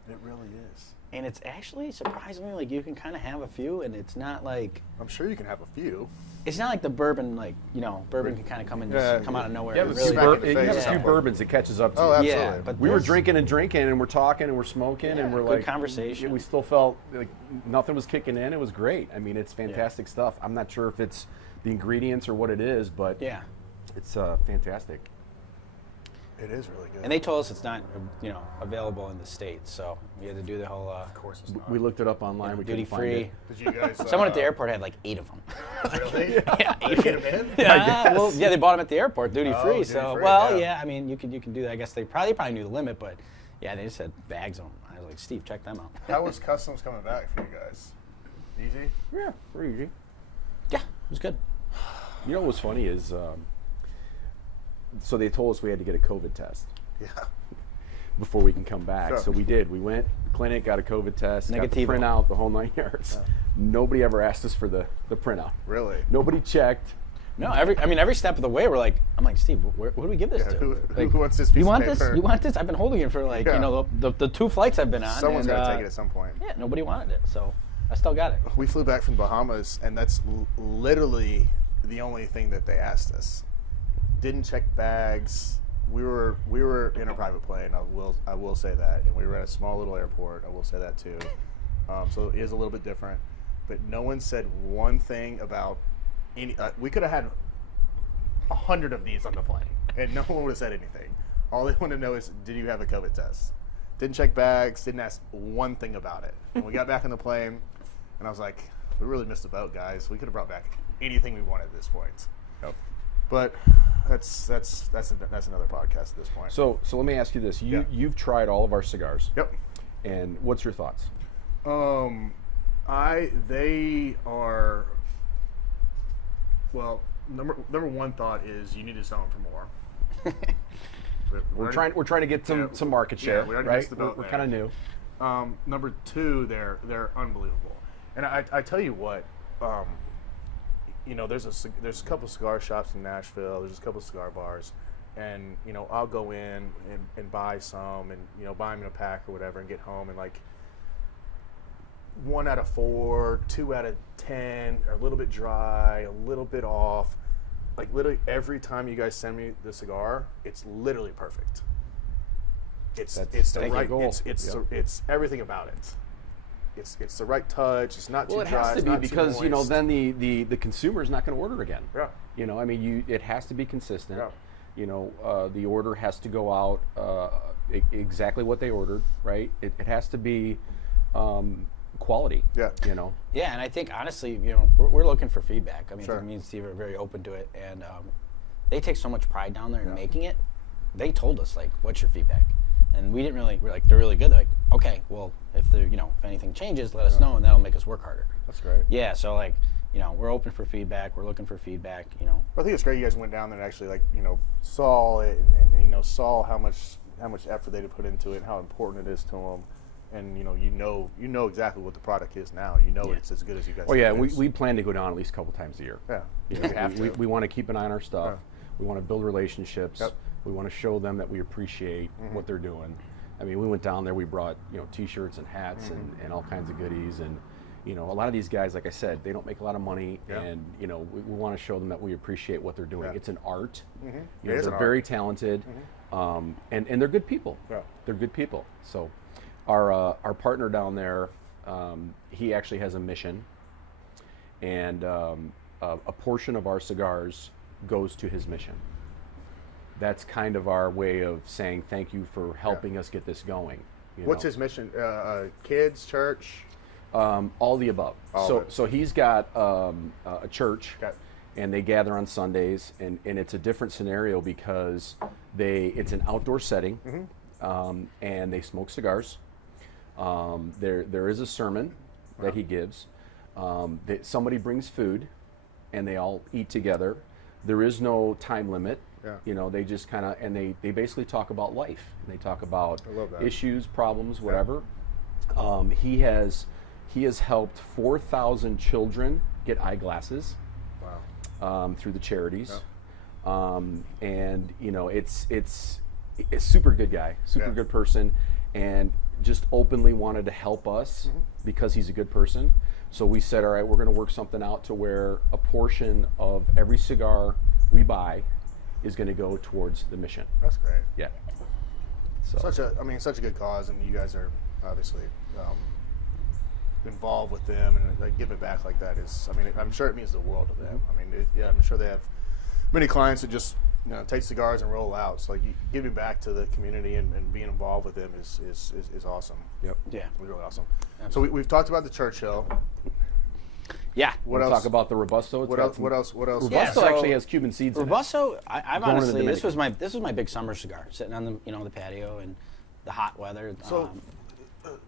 It really is. and it's actually surprisingly like you can kind of have a few, and it's not like I'm sure you can have a few. it's not like the bourbon, like, you know, bourbon can kind of come and just come out of nowhere. Yeah, and but really, back in the you have a face. few bourbons, it catches up to Oh, you. absolutely. yeah, but We were this- drinking and drinking, and we're talking and we're smoking, and Yeah, we're good like conversation. We still felt like nothing was kicking in. It was great. I mean, it's fantastic stuff. I'm not sure if it's the ingredients or what it is, but Yeah, it's fantastic. It is really good. and they told us it's not, you know, available in the States, so we had to do the whole of course it's not. We looked it up online. We duty couldn't find free. it. Did you guys? Someone at the airport had like 8 of them. Really? Yeah, You get 'em in? Yeah, well, yeah, they bought them at the airport, duty free. duty So, free, well, yeah. yeah, I mean, you can do that. I guess they probably knew the limit, but yeah, they just had bags of them. I was like, Steve, check them out. How was customs coming back for you guys? Easy? Yeah, pretty easy. Yeah, it was good. You know what's funny is, so they told us we had to get a COVID test Yeah. before we can come back. Sure. So we did. We went clinic, got a COVID test, got the Negativo. printout, the whole 9 yards. Nobody ever asked us for the printout. Really? Nobody checked. No, every step of the way, I'm like, Steve, what do we give this Yeah, to? who Like, wants this piece you want of this? paper? You want this? I've been holding it for like, Yeah. you know, the 2 flights I've been on. Someone's and, got to take it at some point. Yeah, nobody wanted it, so I still got it. We flew back from Bahamas, and that's literally the only thing that they asked us. Didn't check bags. We were in a private plane. I will say that, and we were at a small little airport. I will say that too. So it is a little bit different, but no one said one thing about any. We could have had 100 of these on the plane, and no one would have said anything. All they wanted to know is, did you have a COVID test? Didn't check bags. Didn't ask one thing about it. And we got back on the plane, and I was like, we really missed the boat, guys. We could have brought back anything we wanted at this point. Yep. But that's another podcast at this point. So let me ask you this: you've tried all of our cigars. Yep. And what's your thoughts? They are. Well, number one thought is you need to sell them for more. We're trying to get some market share, we already right? missed the boat We're there. kind of new. Number two, they're unbelievable, and I tell you what, you know, there's a couple cigar shops in Nashville. There's a couple cigar bars, and you know, I'll go in and buy some, and you know, buy them in a pack or whatever, and get home and like 1 out of 4, 2 out of 10, are a little bit dry, a little bit off. Like literally every time you guys send me the cigar, it's literally perfect. It's the That's a right. goal. It's everything about it. It's the right touch. It's not too Well, it dry. has to it's be not too because you know moist. then the consumer is not going to order again. Yeah. You know, I mean, it has to be consistent. Yeah. You know, the order has to go out exactly what they ordered, right? It has to be quality. Yeah. You know. Yeah, and I think honestly, you know, we're looking for feedback. I mean, Sure. me and Steve are very open to it, and they take so much pride down there in making it. They told us like, "What's your feedback?" And we didn't really. We're like, "They're really good." They're like, "Okay, well, if they're, you know, if anything changes, let us know, and that'll make us work harder." That's great. Yeah, so like, you know, we're open for feedback. We're looking for feedback. You know, I think it's great you guys went down there and actually like, you know, saw it and you know, saw how much effort they put into it and how important it is to them. And you know exactly what the product is now. You know it's as good as you guys. Oh yeah, think it is. we plan to go down at least a couple times a year. Yeah. You know, You have to. we want to keep an eye on our stuff. Yeah. We want to build relationships. Yep. We want to show them that we appreciate what they're doing. I mean, we went down there. We brought T-shirts and hats and all kinds of goodies. And you know, a lot of these guys, like I said, they don't make a lot of money. Yeah. And you know, we want to show them that we appreciate what they're doing. Yeah. It's an art. You It know, is they're an very art. talented. And they're good people. Yeah. They're good people. So our partner down there, he actually has a mission, and a portion of our cigars goes to his mission. That's kind of our way of saying thank you for helping us get this going. What's his mission? Kids, church? All the above. So he's got a church, and they gather on Sundays, and it's a different scenario because it's an outdoor setting, and they smoke cigars. There is a sermon that he gives. Somebody brings food, and they all eat together. There is no time limit. Yeah. They just kind of, and they basically talk about life. And they talk about issues, problems, whatever. Yeah. He has helped 4,000 children get eyeglasses. Wow. Through the charities. Yeah. And it's a super good guy, super good person, and just openly wanted to help us because he's a good person. So we said, all right, we're going to work something out to where a portion of every cigar we buy is going to go towards the mission. That's great. Yeah. So such a good cause, and you guys are obviously involved with them, and like giving back like that is, I'm sure it means the world to them. I'm sure they have many clients that just take cigars and roll out. So like giving back to the community and being involved with them is awesome. Yep. Yeah. It's really awesome. Absolutely. So we've talked about the Churchill. Yeah. What else? Talk about the Robusto. What else? Robusto actually has Cuban seeds. Robusto, I've honestly, this was my big summer cigar, sitting on the patio in the hot weather. So,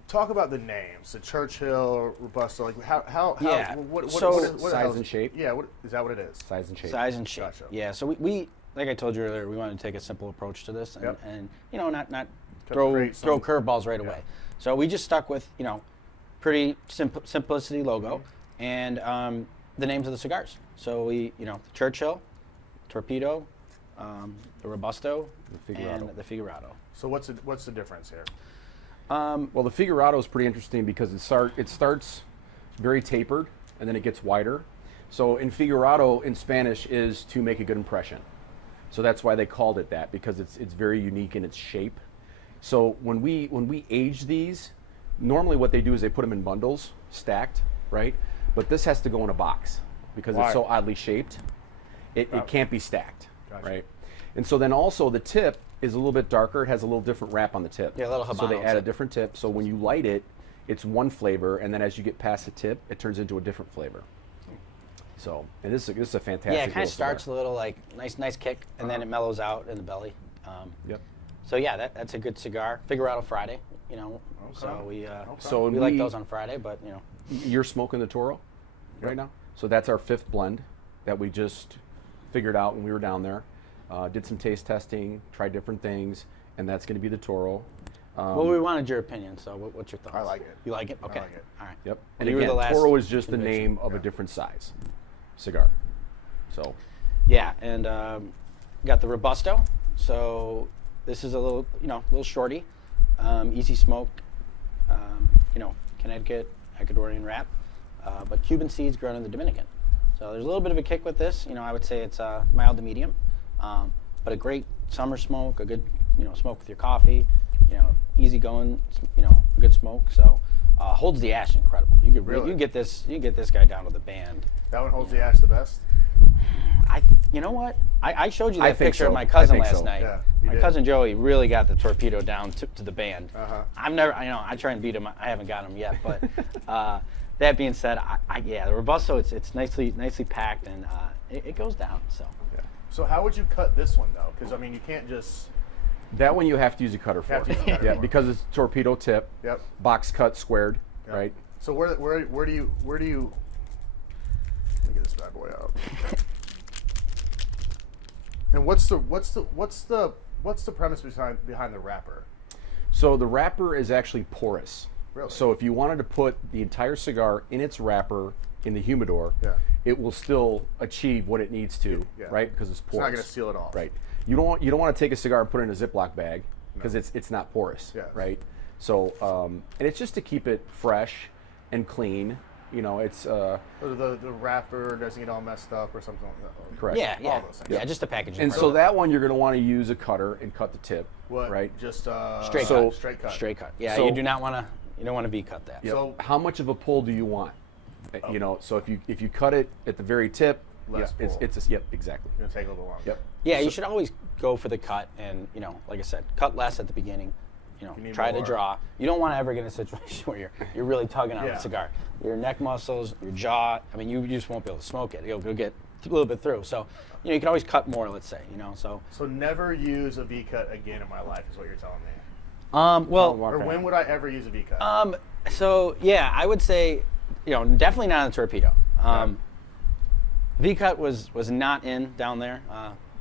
talk about the names, the Churchill, Robusto. Like how? Yeah. What size and shape? Yeah. Is that what it is? Size and shape. Size and shape. Gotcha. Yeah. So we like I told you earlier, we wanted to take a simple approach to this, and not throw curveballs right away. So we just stuck with pretty simplicity logo. And the names of the cigars. So we, Churchill, Torpedo, the Robusto, and the Figurado. So what's the difference here? Well, the Figurado is pretty interesting because it starts very tapered and then it gets wider. So in Figurado in Spanish is to make a good impression. So that's why they called it that, because it's very unique in its shape. So when we age these, normally what they do is they put them in bundles, stacked, right? But this has to go in a box because it's so oddly shaped. It can't be stacked, right? And so then also the tip is a little bit darker. It has a little different wrap on the tip. Yeah, a little Habano. So they add a different tip. So when you light it, it's one flavor, and then as you get past the tip, it turns into a different flavor. So, and this is a fantastic. Yeah, it kind of starts a little like nice kick, and then it mellows out in the belly. Yep. So yeah, that's a good cigar. Figurado Friday, So we we like those on Friday, but You're smoking the Toro right now? So that's our 5th blend that we just figured out when we were down there. Did some taste testing, tried different things, and that's going to be the Toro. Well, we wanted your opinion, so what's your thoughts? I like it. You like it? Okay. I like it. All right. Yep. And again, Toro is just the name of a different size cigar. So. Yeah, and got the Robusto. So this is a little shorty, easy smoke, Connecticut, Ecuadorian wrap, but Cuban seeds grown in the Dominican. So there's a little bit of a kick with this. I would say it's mild to medium, but a great summer smoke, a good, smoke with your coffee, easy going, a good smoke. So holds the ash incredible. You can get this guy down to the band. That one holds the ash the best. You know what? I showed you that picture so. of my cousin last so. night. Yeah, my cousin Joey really got the Torpedo down to the band. Uh-huh. I've never, I try and beat him. I haven't got him yet, but that being said, the Robusto, it's nicely packed and it goes down. So. Yeah. So how would you cut this one though? Because you can't just. That one you have to use a cutter for. Because it's torpedo tip. Yep. Box cut squared, right? So where do you? Let me get this bad boy out. And what's the premise behind the wrapper? So the wrapper is actually porous. Really? So if you wanted to put the entire cigar in its wrapper in the humidor, it will still achieve what it needs to, right? Because it's porous. It's not going to seal it off. Right. You don't want to take a cigar and put it in a Ziploc bag because it's not porous, right? So and it's just to keep it fresh and clean, You know, it's Or the wrapper doesn't get all messed up or something like that. correct. Yeah, yeah, All those things. yeah. Just the packaging. And part. so that one you're going to want to use a cutter and cut the tip, What? right? Just Straight So- cut. Straight cut. Straight cut. Yeah, So- you do not want to. You don't want to V-cut that. Yep. So- how much of a pull do you want? You know, so if you cut it at the very tip, Less yeah, pull. it's yep, exactly. It's gonna take a little longer. Yep. Yeah, you So- should always go for the cut, and you know, like I said, cut less at the beginning. You know, You need try to more. draw. You don't want to ever get in a situation where you're really tugging on Yeah. the cigar. Your neck muscles, your jaw. I mean, you just won't be able to smoke it. You'll get a little bit through. So, you know, you can always cut more. Let's say, you know, so. So never use a V-cut again in my life is what you're telling me. Well, Or when would I ever use a V-cut? so yeah, I would say, you know, definitely not on the Torpedo. V-cut was not in down there.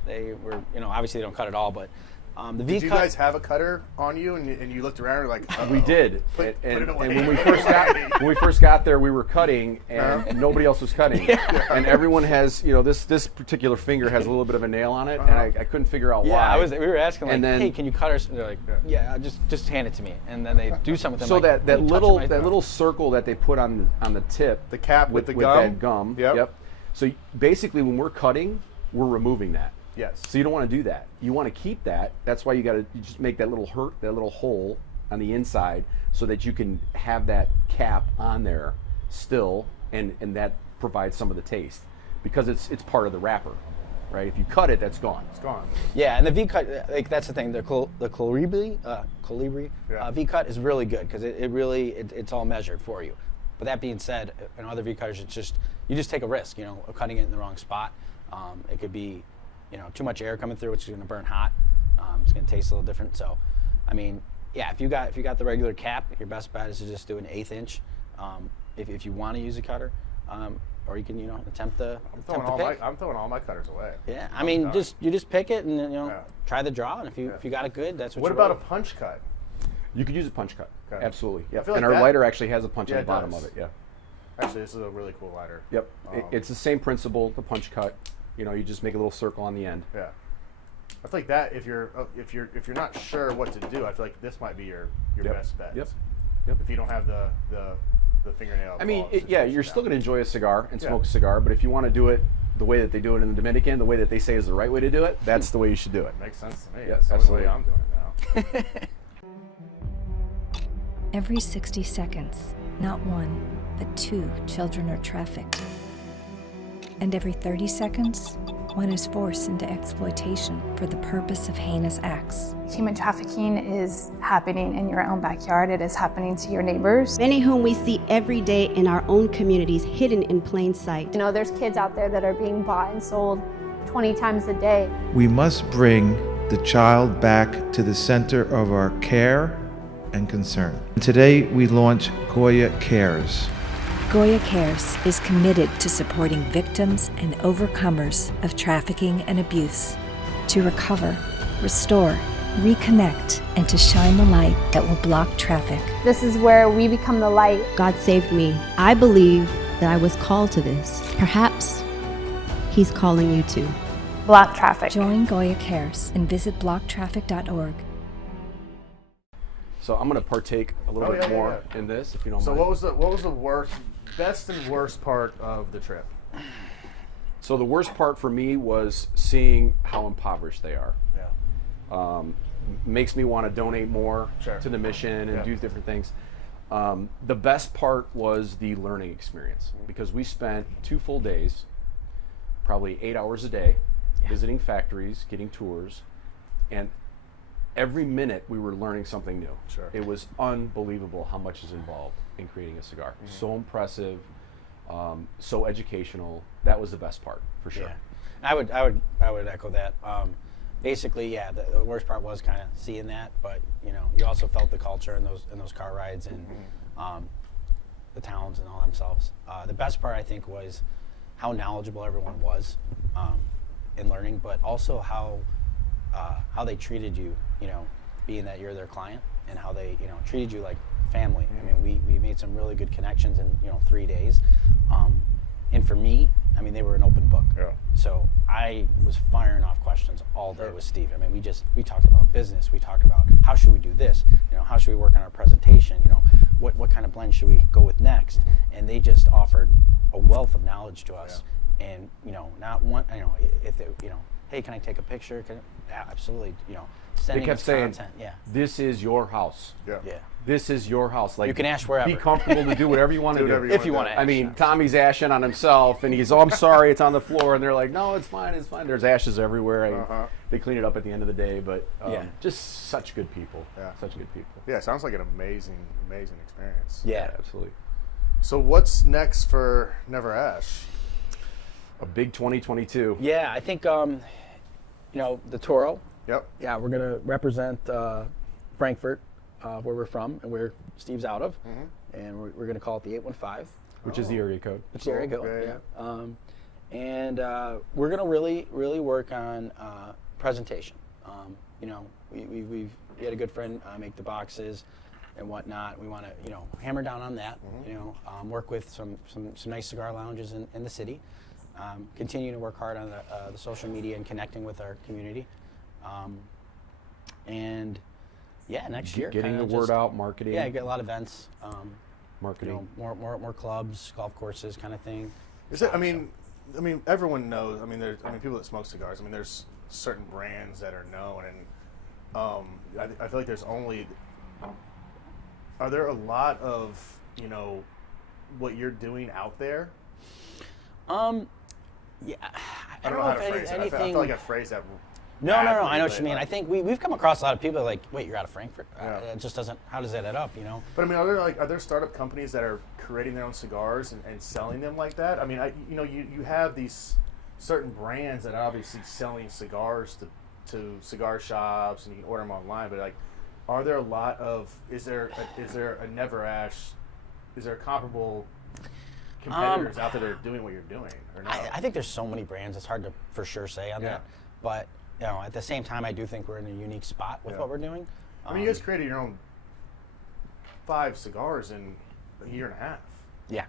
They were, you know, obviously they don't cut at all, but the V-cut. Did you guys have a cutter on you, and you looked around and like, We did, Put and it away. when we first got there, we were cutting, and nobody else was cutting, and everyone has, you know, this particular finger has a little bit of a nail on it, and I couldn't figure out why. We were asking like, And then- hey, can you cut us? And they're like, yeah, just hand it to me, and then they do something. So like, that "Can you touch my thumb?" little circle that they put on the tip, The cap with the with gum? that gum. Yep. So basically, when we're cutting, we're removing that. Yes. So you don't want to do that. You want to keep that. That's why you just make that little hole on the inside, so that you can have that cap on there still, and that provides some of the taste, because it's part of the wrapper, right? If you cut it, that's gone. It's gone. Yeah, and the V-cut, like that's the thing. The Colibri Yeah. V-cut is really good because it's all measured for you. But that being said, in other V-cutters, you just take a risk. You know, of cutting it in the wrong spot. It could be, you know, too much air coming through, which is going to burn hot. It's going to taste a little different. So, I mean, yeah, if you got the regular cap, your best bet is to just do an 1/8 inch. If you want to use a cutter, or you can, you know, attempt the pick. I'm throwing all my cutters away. Yeah, I mean, done. you just pick it and, you know, Yeah. try the draw, and if you got it good, that's what. What you about a roll. punch cut? You could use a punch cut. Okay. Absolutely. Yep. feel like And our that- lighter actually has a punch Yeah, on it the bottom does. of it. Yeah. Actually, this is a really cool lighter. Yep. It's the same principle. The punch cut. You know, you just make a little circle on the end. Yeah. I feel like that if you're not sure what to do, I feel like this might be your Yep. best bet. Yep. If you don't have the fingernail. I mean, claw yeah, situation you're still down. going to enjoy a cigar and Yeah. smoke a cigar, but if you want to do it the way that they do it in the Dominican, the way that they say is the right way to do it, that's the way you should do it. Makes sense to me. Yeah, That's the absolutely. way I'm doing it now. Every 60 seconds, not one, but 2 children are trafficked. And every 30 seconds, one is forced into exploitation for the purpose of heinous acts. Human trafficking is happening in your own backyard. It is happening to your neighbors. Many whom we see every day in our own communities, hidden in plain sight. You know, there's kids out there that are being bought and sold 20 times a day. We must bring the child back to the center of our care and concern. Today we launch Goya Cares. Goya Cares is committed to supporting victims and overcomers of trafficking and abuse, to recover, restore, reconnect, and to shine the light that will block traffic. This is where we become the light. God saved me. I believe that I was called to this. Perhaps He's calling you too. Block traffic. Join Goya Cares and visit blocktraffic.org. So I'm going to partake a little bit more in this, if you don't So mind. what was the best and worst part of the trip? So the worst part for me was seeing how impoverished they are. Yeah. Makes me want to donate more Sure. to the mission and Yeah. do different things. The best part was the learning experience, because we spent 2 full days, probably 8 hours a day, visiting factories, getting tours, and every minute we were learning something new. Sure. It was unbelievable how much is involved in creating a cigar. So impressive, so educational. That was the best part, for sure. Yeah, I would echo that. Basically, yeah, the worst part was kind of seeing that, but you know, you also felt the culture in those car rides and the towns and all themselves. The best part, I think, was how knowledgeable everyone was in learning, but also how they treated you. You know, being that you're their client, and how they, you know, treated you like family. I mean, we made some really good connections in, you know, 3 days. And for me, I mean, they were an open book. Yeah. So I was firing off questions all day with Steve. I mean, we talked about business. We talked about how should we do this? You know, how should we work on our presentation? You know, what kind of blend should we go with next? And they just offered a wealth of knowledge to us. And not one, if they, hey, can I take a picture? Absolutely, sending They kept us saying, content. this is your house. Yeah. This is your house. Like, You can ash wherever. Be comfortable to do whatever you want to do. If you want to. I mean, Tommy's ashing on himself, and he's, I'm sorry, it's on the floor, and they're like, no, it's fine, it's fine. There's ashes everywhere. They clean it up at the end of the day, but just such good people. Such good people. Yeah, it sounds like an amazing experience. Yeah, absolutely. So what's next for Never Ash? A big 2022. Yeah, I think the Toro. Yep. Yeah, we're gonna represent Frankfurt, where we're from and where Steve's out of, and we're gonna call it the 815, which is the area code. It's the area code. And we're gonna really work on presentation. We had a good friend make the boxes and whatnot. We want to hammer down on that. Work with some nice cigar lounges in the city. Continue to work hard on the social media and connecting with our community. Next year, getting the word out, marketing. Yeah, get a lot of events. Marketing. More clubs, golf courses, kind of thing. Is it? I mean, everyone knows. There's people that smoke cigars. There's certain brands that are known, and I feel like there's only. Are there a lot of what you're doing out there? Yeah, I don't know how to phrase it. I feel like I phrased that. No. I know what you mean. I think we've come across a lot of people like, wait, you're out of Frankfurt? It just doesn't. How does that add up? But are there startup companies that are creating their own cigars and selling them like that? You have these certain brands that are obviously selling cigars to cigar shops, and you can order them online. But are there a lot of? Is there a Never Ash? Is there comparable competitors out there that are doing what you're doing, or not? I think there's so many brands. It's hard to for sure say on that. But at the same time, I do think we're in a unique spot with what we're doing. You guys created your own 5 cigars in a year and a half. Yeah.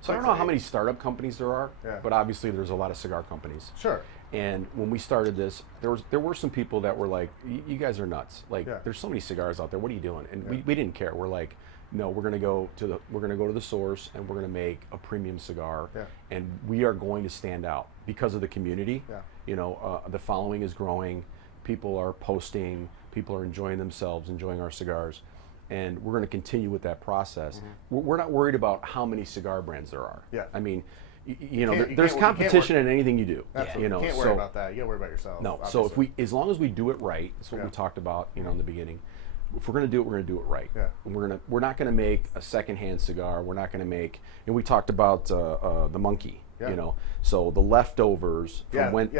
So I don't know how many startup companies there are, but obviously there's a lot of cigar companies. Sure. And when we started this, there were some people that were like, "You guys are nuts! There's so many cigars out there. What are you doing?" And we didn't care. We're like, "No, we're gonna go to the source, and we're gonna make a premium cigar, and we are going to stand out because of the community. The following is growing. People are posting. People are enjoying themselves, enjoying our cigars, and we're going to continue with that process. We're not worried about how many cigar brands there are. There's competition in anything you do. Absolutely. You can't worry about that. You got to worry about yourself. No. Obviously. So as long as we do it right, that's what we talked about, in the beginning. If we're going to do it, we're going to do it right. And we're not going to make a secondhand cigar. We're not going to make. And we talked about the monkey. So the leftovers from when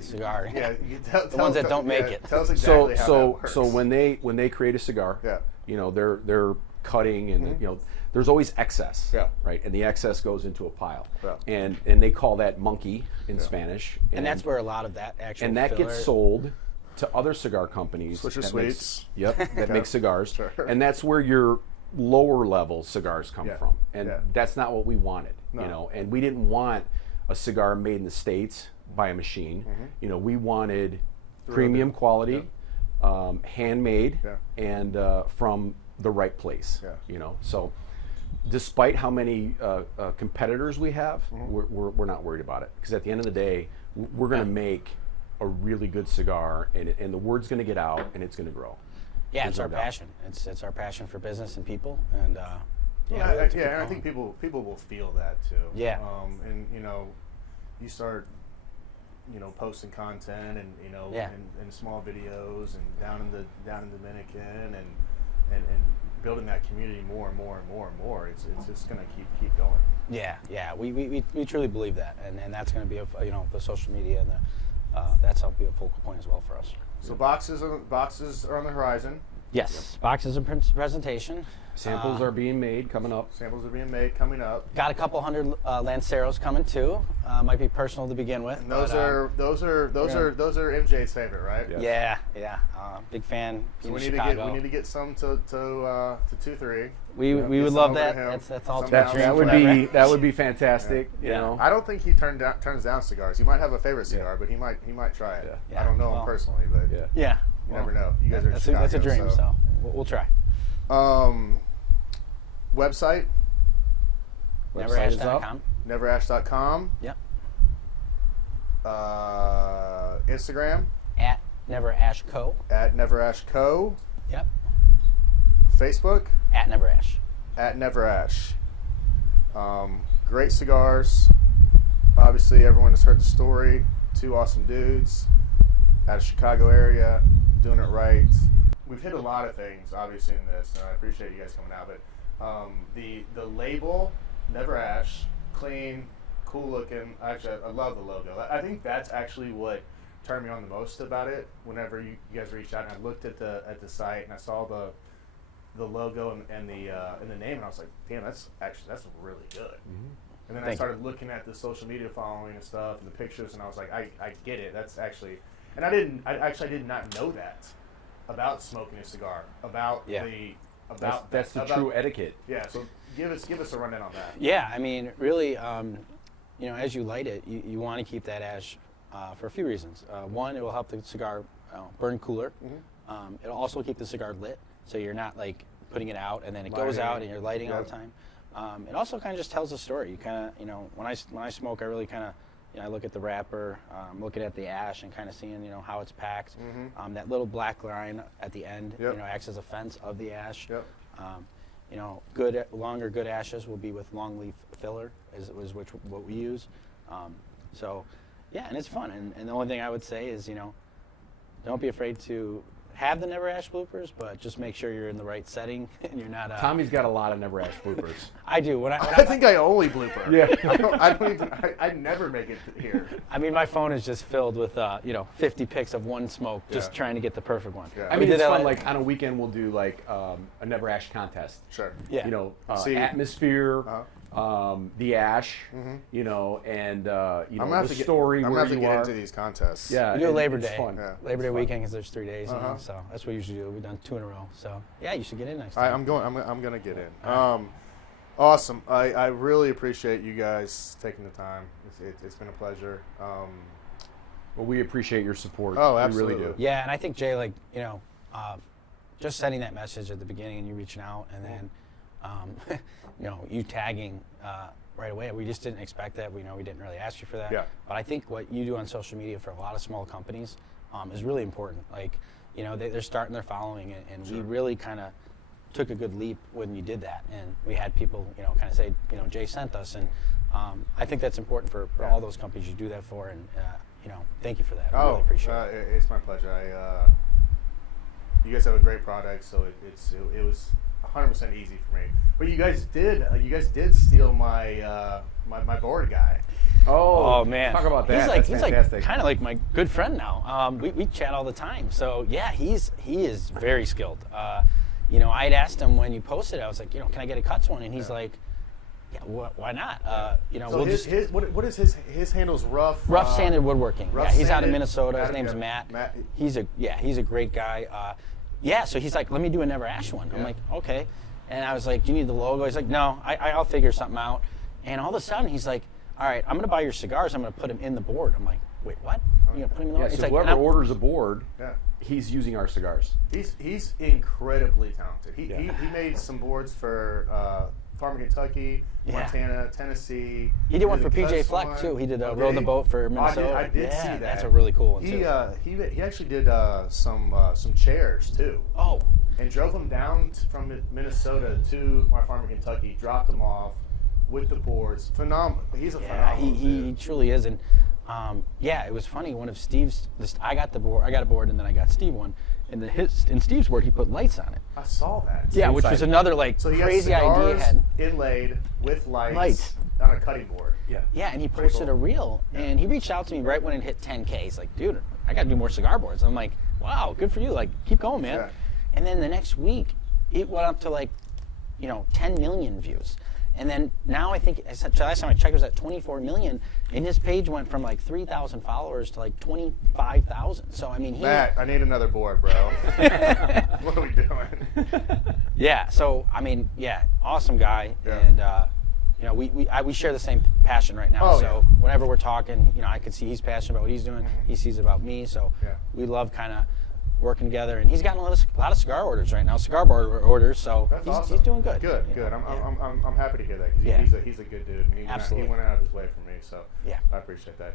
cigar. The ones that don't make it. Tell us exactly how that works. So when they create a cigar, they're cutting and there's always excess, right? And the excess goes into a pile, and they call that monkey in Spanish. And that's where a lot of that actually. And that gets sold to other cigar companies. Swisher Sweets. That make cigars, and that's where your lower level cigars come from, and that's not what we wanted, and we didn't want a cigar made in the States by a machine. We wanted premium quality, handmade, and from the right place. So despite how many competitors we have, we're not worried about it, because at the end of the day, we're going to make a really good cigar, and the word's going to get out, and it's going to grow. Yeah, it's our passion. It's our passion for business and people, and I think people will feel that too. Yeah. And you start, posting content and and small videos and down in Dominican and building that community more and more and more and more. It's just gonna keep going. Yeah. We truly believe that, and that's gonna be the social media and that's how be a focal point as well for us. So boxes are on the horizon. Yes, boxes and presentation. Samples are being made coming up. Got a couple hundred Lanceros coming too. Might be personal to begin with. And those are MJ's favorite, right? Yes. Yeah. Big fan. So we need to get some to 2-3. We would love that. That's all. That would be fantastic. Yeah. I don't think he turns down cigars. He might have a favorite cigar, but he might try it. I don't know him personally, but yeah. You never know. You guys are in Chicago, that's a dream. So we'll try. Website? Neverash.com. Neverash.com. Yep. Instagram? At NeverAshCo. At NeverAshCo. Yep. Facebook? At NeverAsh. At NeverAsh. Great cigars. Obviously, everyone has heard the story. 2 awesome dudes out of Chicago area, doing it right. We've hit a lot of things, obviously, in this, and I appreciate you guys coming out. But the label, NeverAsh, clean, cool looking. Actually, I love the logo. I think that's actually what turned me on the most about it. Whenever you guys reached out, and I looked at the site and I saw the logo and the name, and I was like, damn, that's really good. Mm-hmm. And then I started looking at the social media following and stuff and the pictures, and I was like, I get it. That's actually, and I did not know that about smoking a cigar, about that's the true etiquette. Yeah. So give us a rundown on that. Yeah, I mean, really, as you light it, you want to keep that ash for a few reasons. One, it will help the cigar burn cooler. Mm-hmm. It'll also keep the cigar lit, so you're not like putting it out and then it goes out and you're lighting all the time. It also kind of just tells a story. You kind of, when I smoke, I really kind of, I look at the wrapper, looking at the ash and kind of seeing, how it's packed. Mm-hmm. That little black line at the end, acts as a fence of the ash. Yep. Longer good ashes will be with long leaf filler, what we use. And it's fun. And the only thing I would say is, don't be afraid to have the NeverAsh bloopers, but just make sure you're in the right setting and you're not. Tommy's got a lot of NeverAsh bloopers. I do. I think I only blooper. Yeah. I never make it here. I mean, my phone is just filled with 50 pics of one smoke, just trying to get the perfect one. Yeah. I mean, it's fun. Like on a weekend, we'll do like a NeverAsh contest. Sure. Yeah. Atmosphere. The ash, and the story. I'm where gonna have to get into these contests. Yeah, we do Labor Day. Fun. Yeah, Labor Day weekend because there's 3 days, so that's what we usually do. We've done 2 in a row. So yeah, you should get in next time. I'm gonna get in. Awesome. I really appreciate you guys taking the time. It's been a pleasure. Well, we appreciate your support. Oh, absolutely. We really do. Yeah, and I think Jay, just sending that message at the beginning and you reaching out, and then. You tagging right away. We just didn't expect that. We didn't really ask you for that. Yeah. But I think what you do on social media for a lot of small companies is really important. Like, they're starting their following, and we really kind of took a good leap when you did that. And we had people, kind of say, Jay sent us, and I think that's important for all those companies you do that for. And thank you for that. I really appreciate it. It's my pleasure. You guys have a great product, so it was 100% easy for me. But you guys did steal my my board guy. Oh man, talk about that. He's like kind of like my good friend now. We chat all the time. So yeah, he is very skilled. I had asked him when you posted it, I was like, can I get a cuts one? And he's like, yeah, why not? So what is his handle's rough? Rough sanded woodworking. Rough he's out of sanded, Minnesota. His name's Matt. He's a great guy. So he's like, let me do a NeverAsh one. I'm like, okay. And I was like, do you need the logo? He's like, no, I'll figure something out. And all of a sudden, he's like, all right, I'm going to buy your cigars. I'm going to put them in the board. I'm like, wait, what? You're going to put them in the board? So whoever orders a board, he's using our cigars. He's incredibly talented. He made some boards for Farming Kentucky, Montana, Tennessee. He did one for PJ Fleck too. He did Row the Boat for Minnesota. I did see that. That's a really cool one too. He actually did some chairs too. Oh. And drove them down from Minnesota to my farm in Kentucky, dropped them off with the boards. Phenomenal. He's a phenomenal he truly is. And it was funny. One of Steve's, I got a board, and then I got Steve one. And in Steve's board, he put lights on it. I saw that. Yeah, which was another crazy idea he had. Inlaid with lights on a cutting board. Yeah. Yeah, and he posted a reel, and he reached out to me right when it hit 10K. He's like, dude, I got to do more cigar boards. I'm like, wow, good for you. Like, keep going, man. Yeah. And then the next week, it went up to 10 million views. And then now I think, last time I checked, it was at 24 million. And his page went from 3,000 followers to 25,000. So, I mean, Matt, I need another board, bro. What are we doing? Yeah, so, I mean, awesome guy. Yeah. And, we share the same passion right now. Whenever we're talking, I can see he's passionate about what he's doing. He sees it about me. So we love kind of working together, and he's gotten a lot of cigar orders right now, cigar bar orders. So That's awesome. He's doing good. Good. I'm happy to hear that because he's a good dude. And he Absolutely. went out of his way for me, so Yeah. I appreciate that.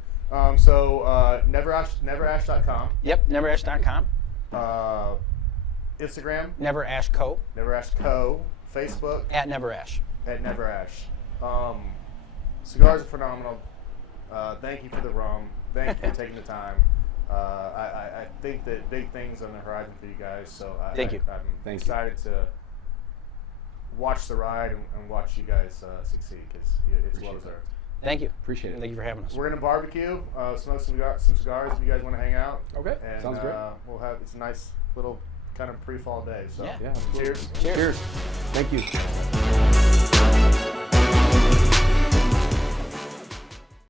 Neverash.com. Yep, neverash.com. Instagram. NeverAshCo. NeverAshCo. Facebook. At NeverAsh. At NeverAsh. Cigars are phenomenal. Thank you for the rum. Thank you for taking the time. I think that big things on the horizon for you guys. So Thank you. I'm excited to watch the ride and watch you guys succeed because it's well deserved. Thank you. Appreciate it. Thank you for having us. We're gonna barbecue, smoke some cigars if you guys want to hang out. Okay, And, sounds great. It's a nice little kind of pre-fall day. So Yeah. Yeah. cheers. Cheers. Thank you.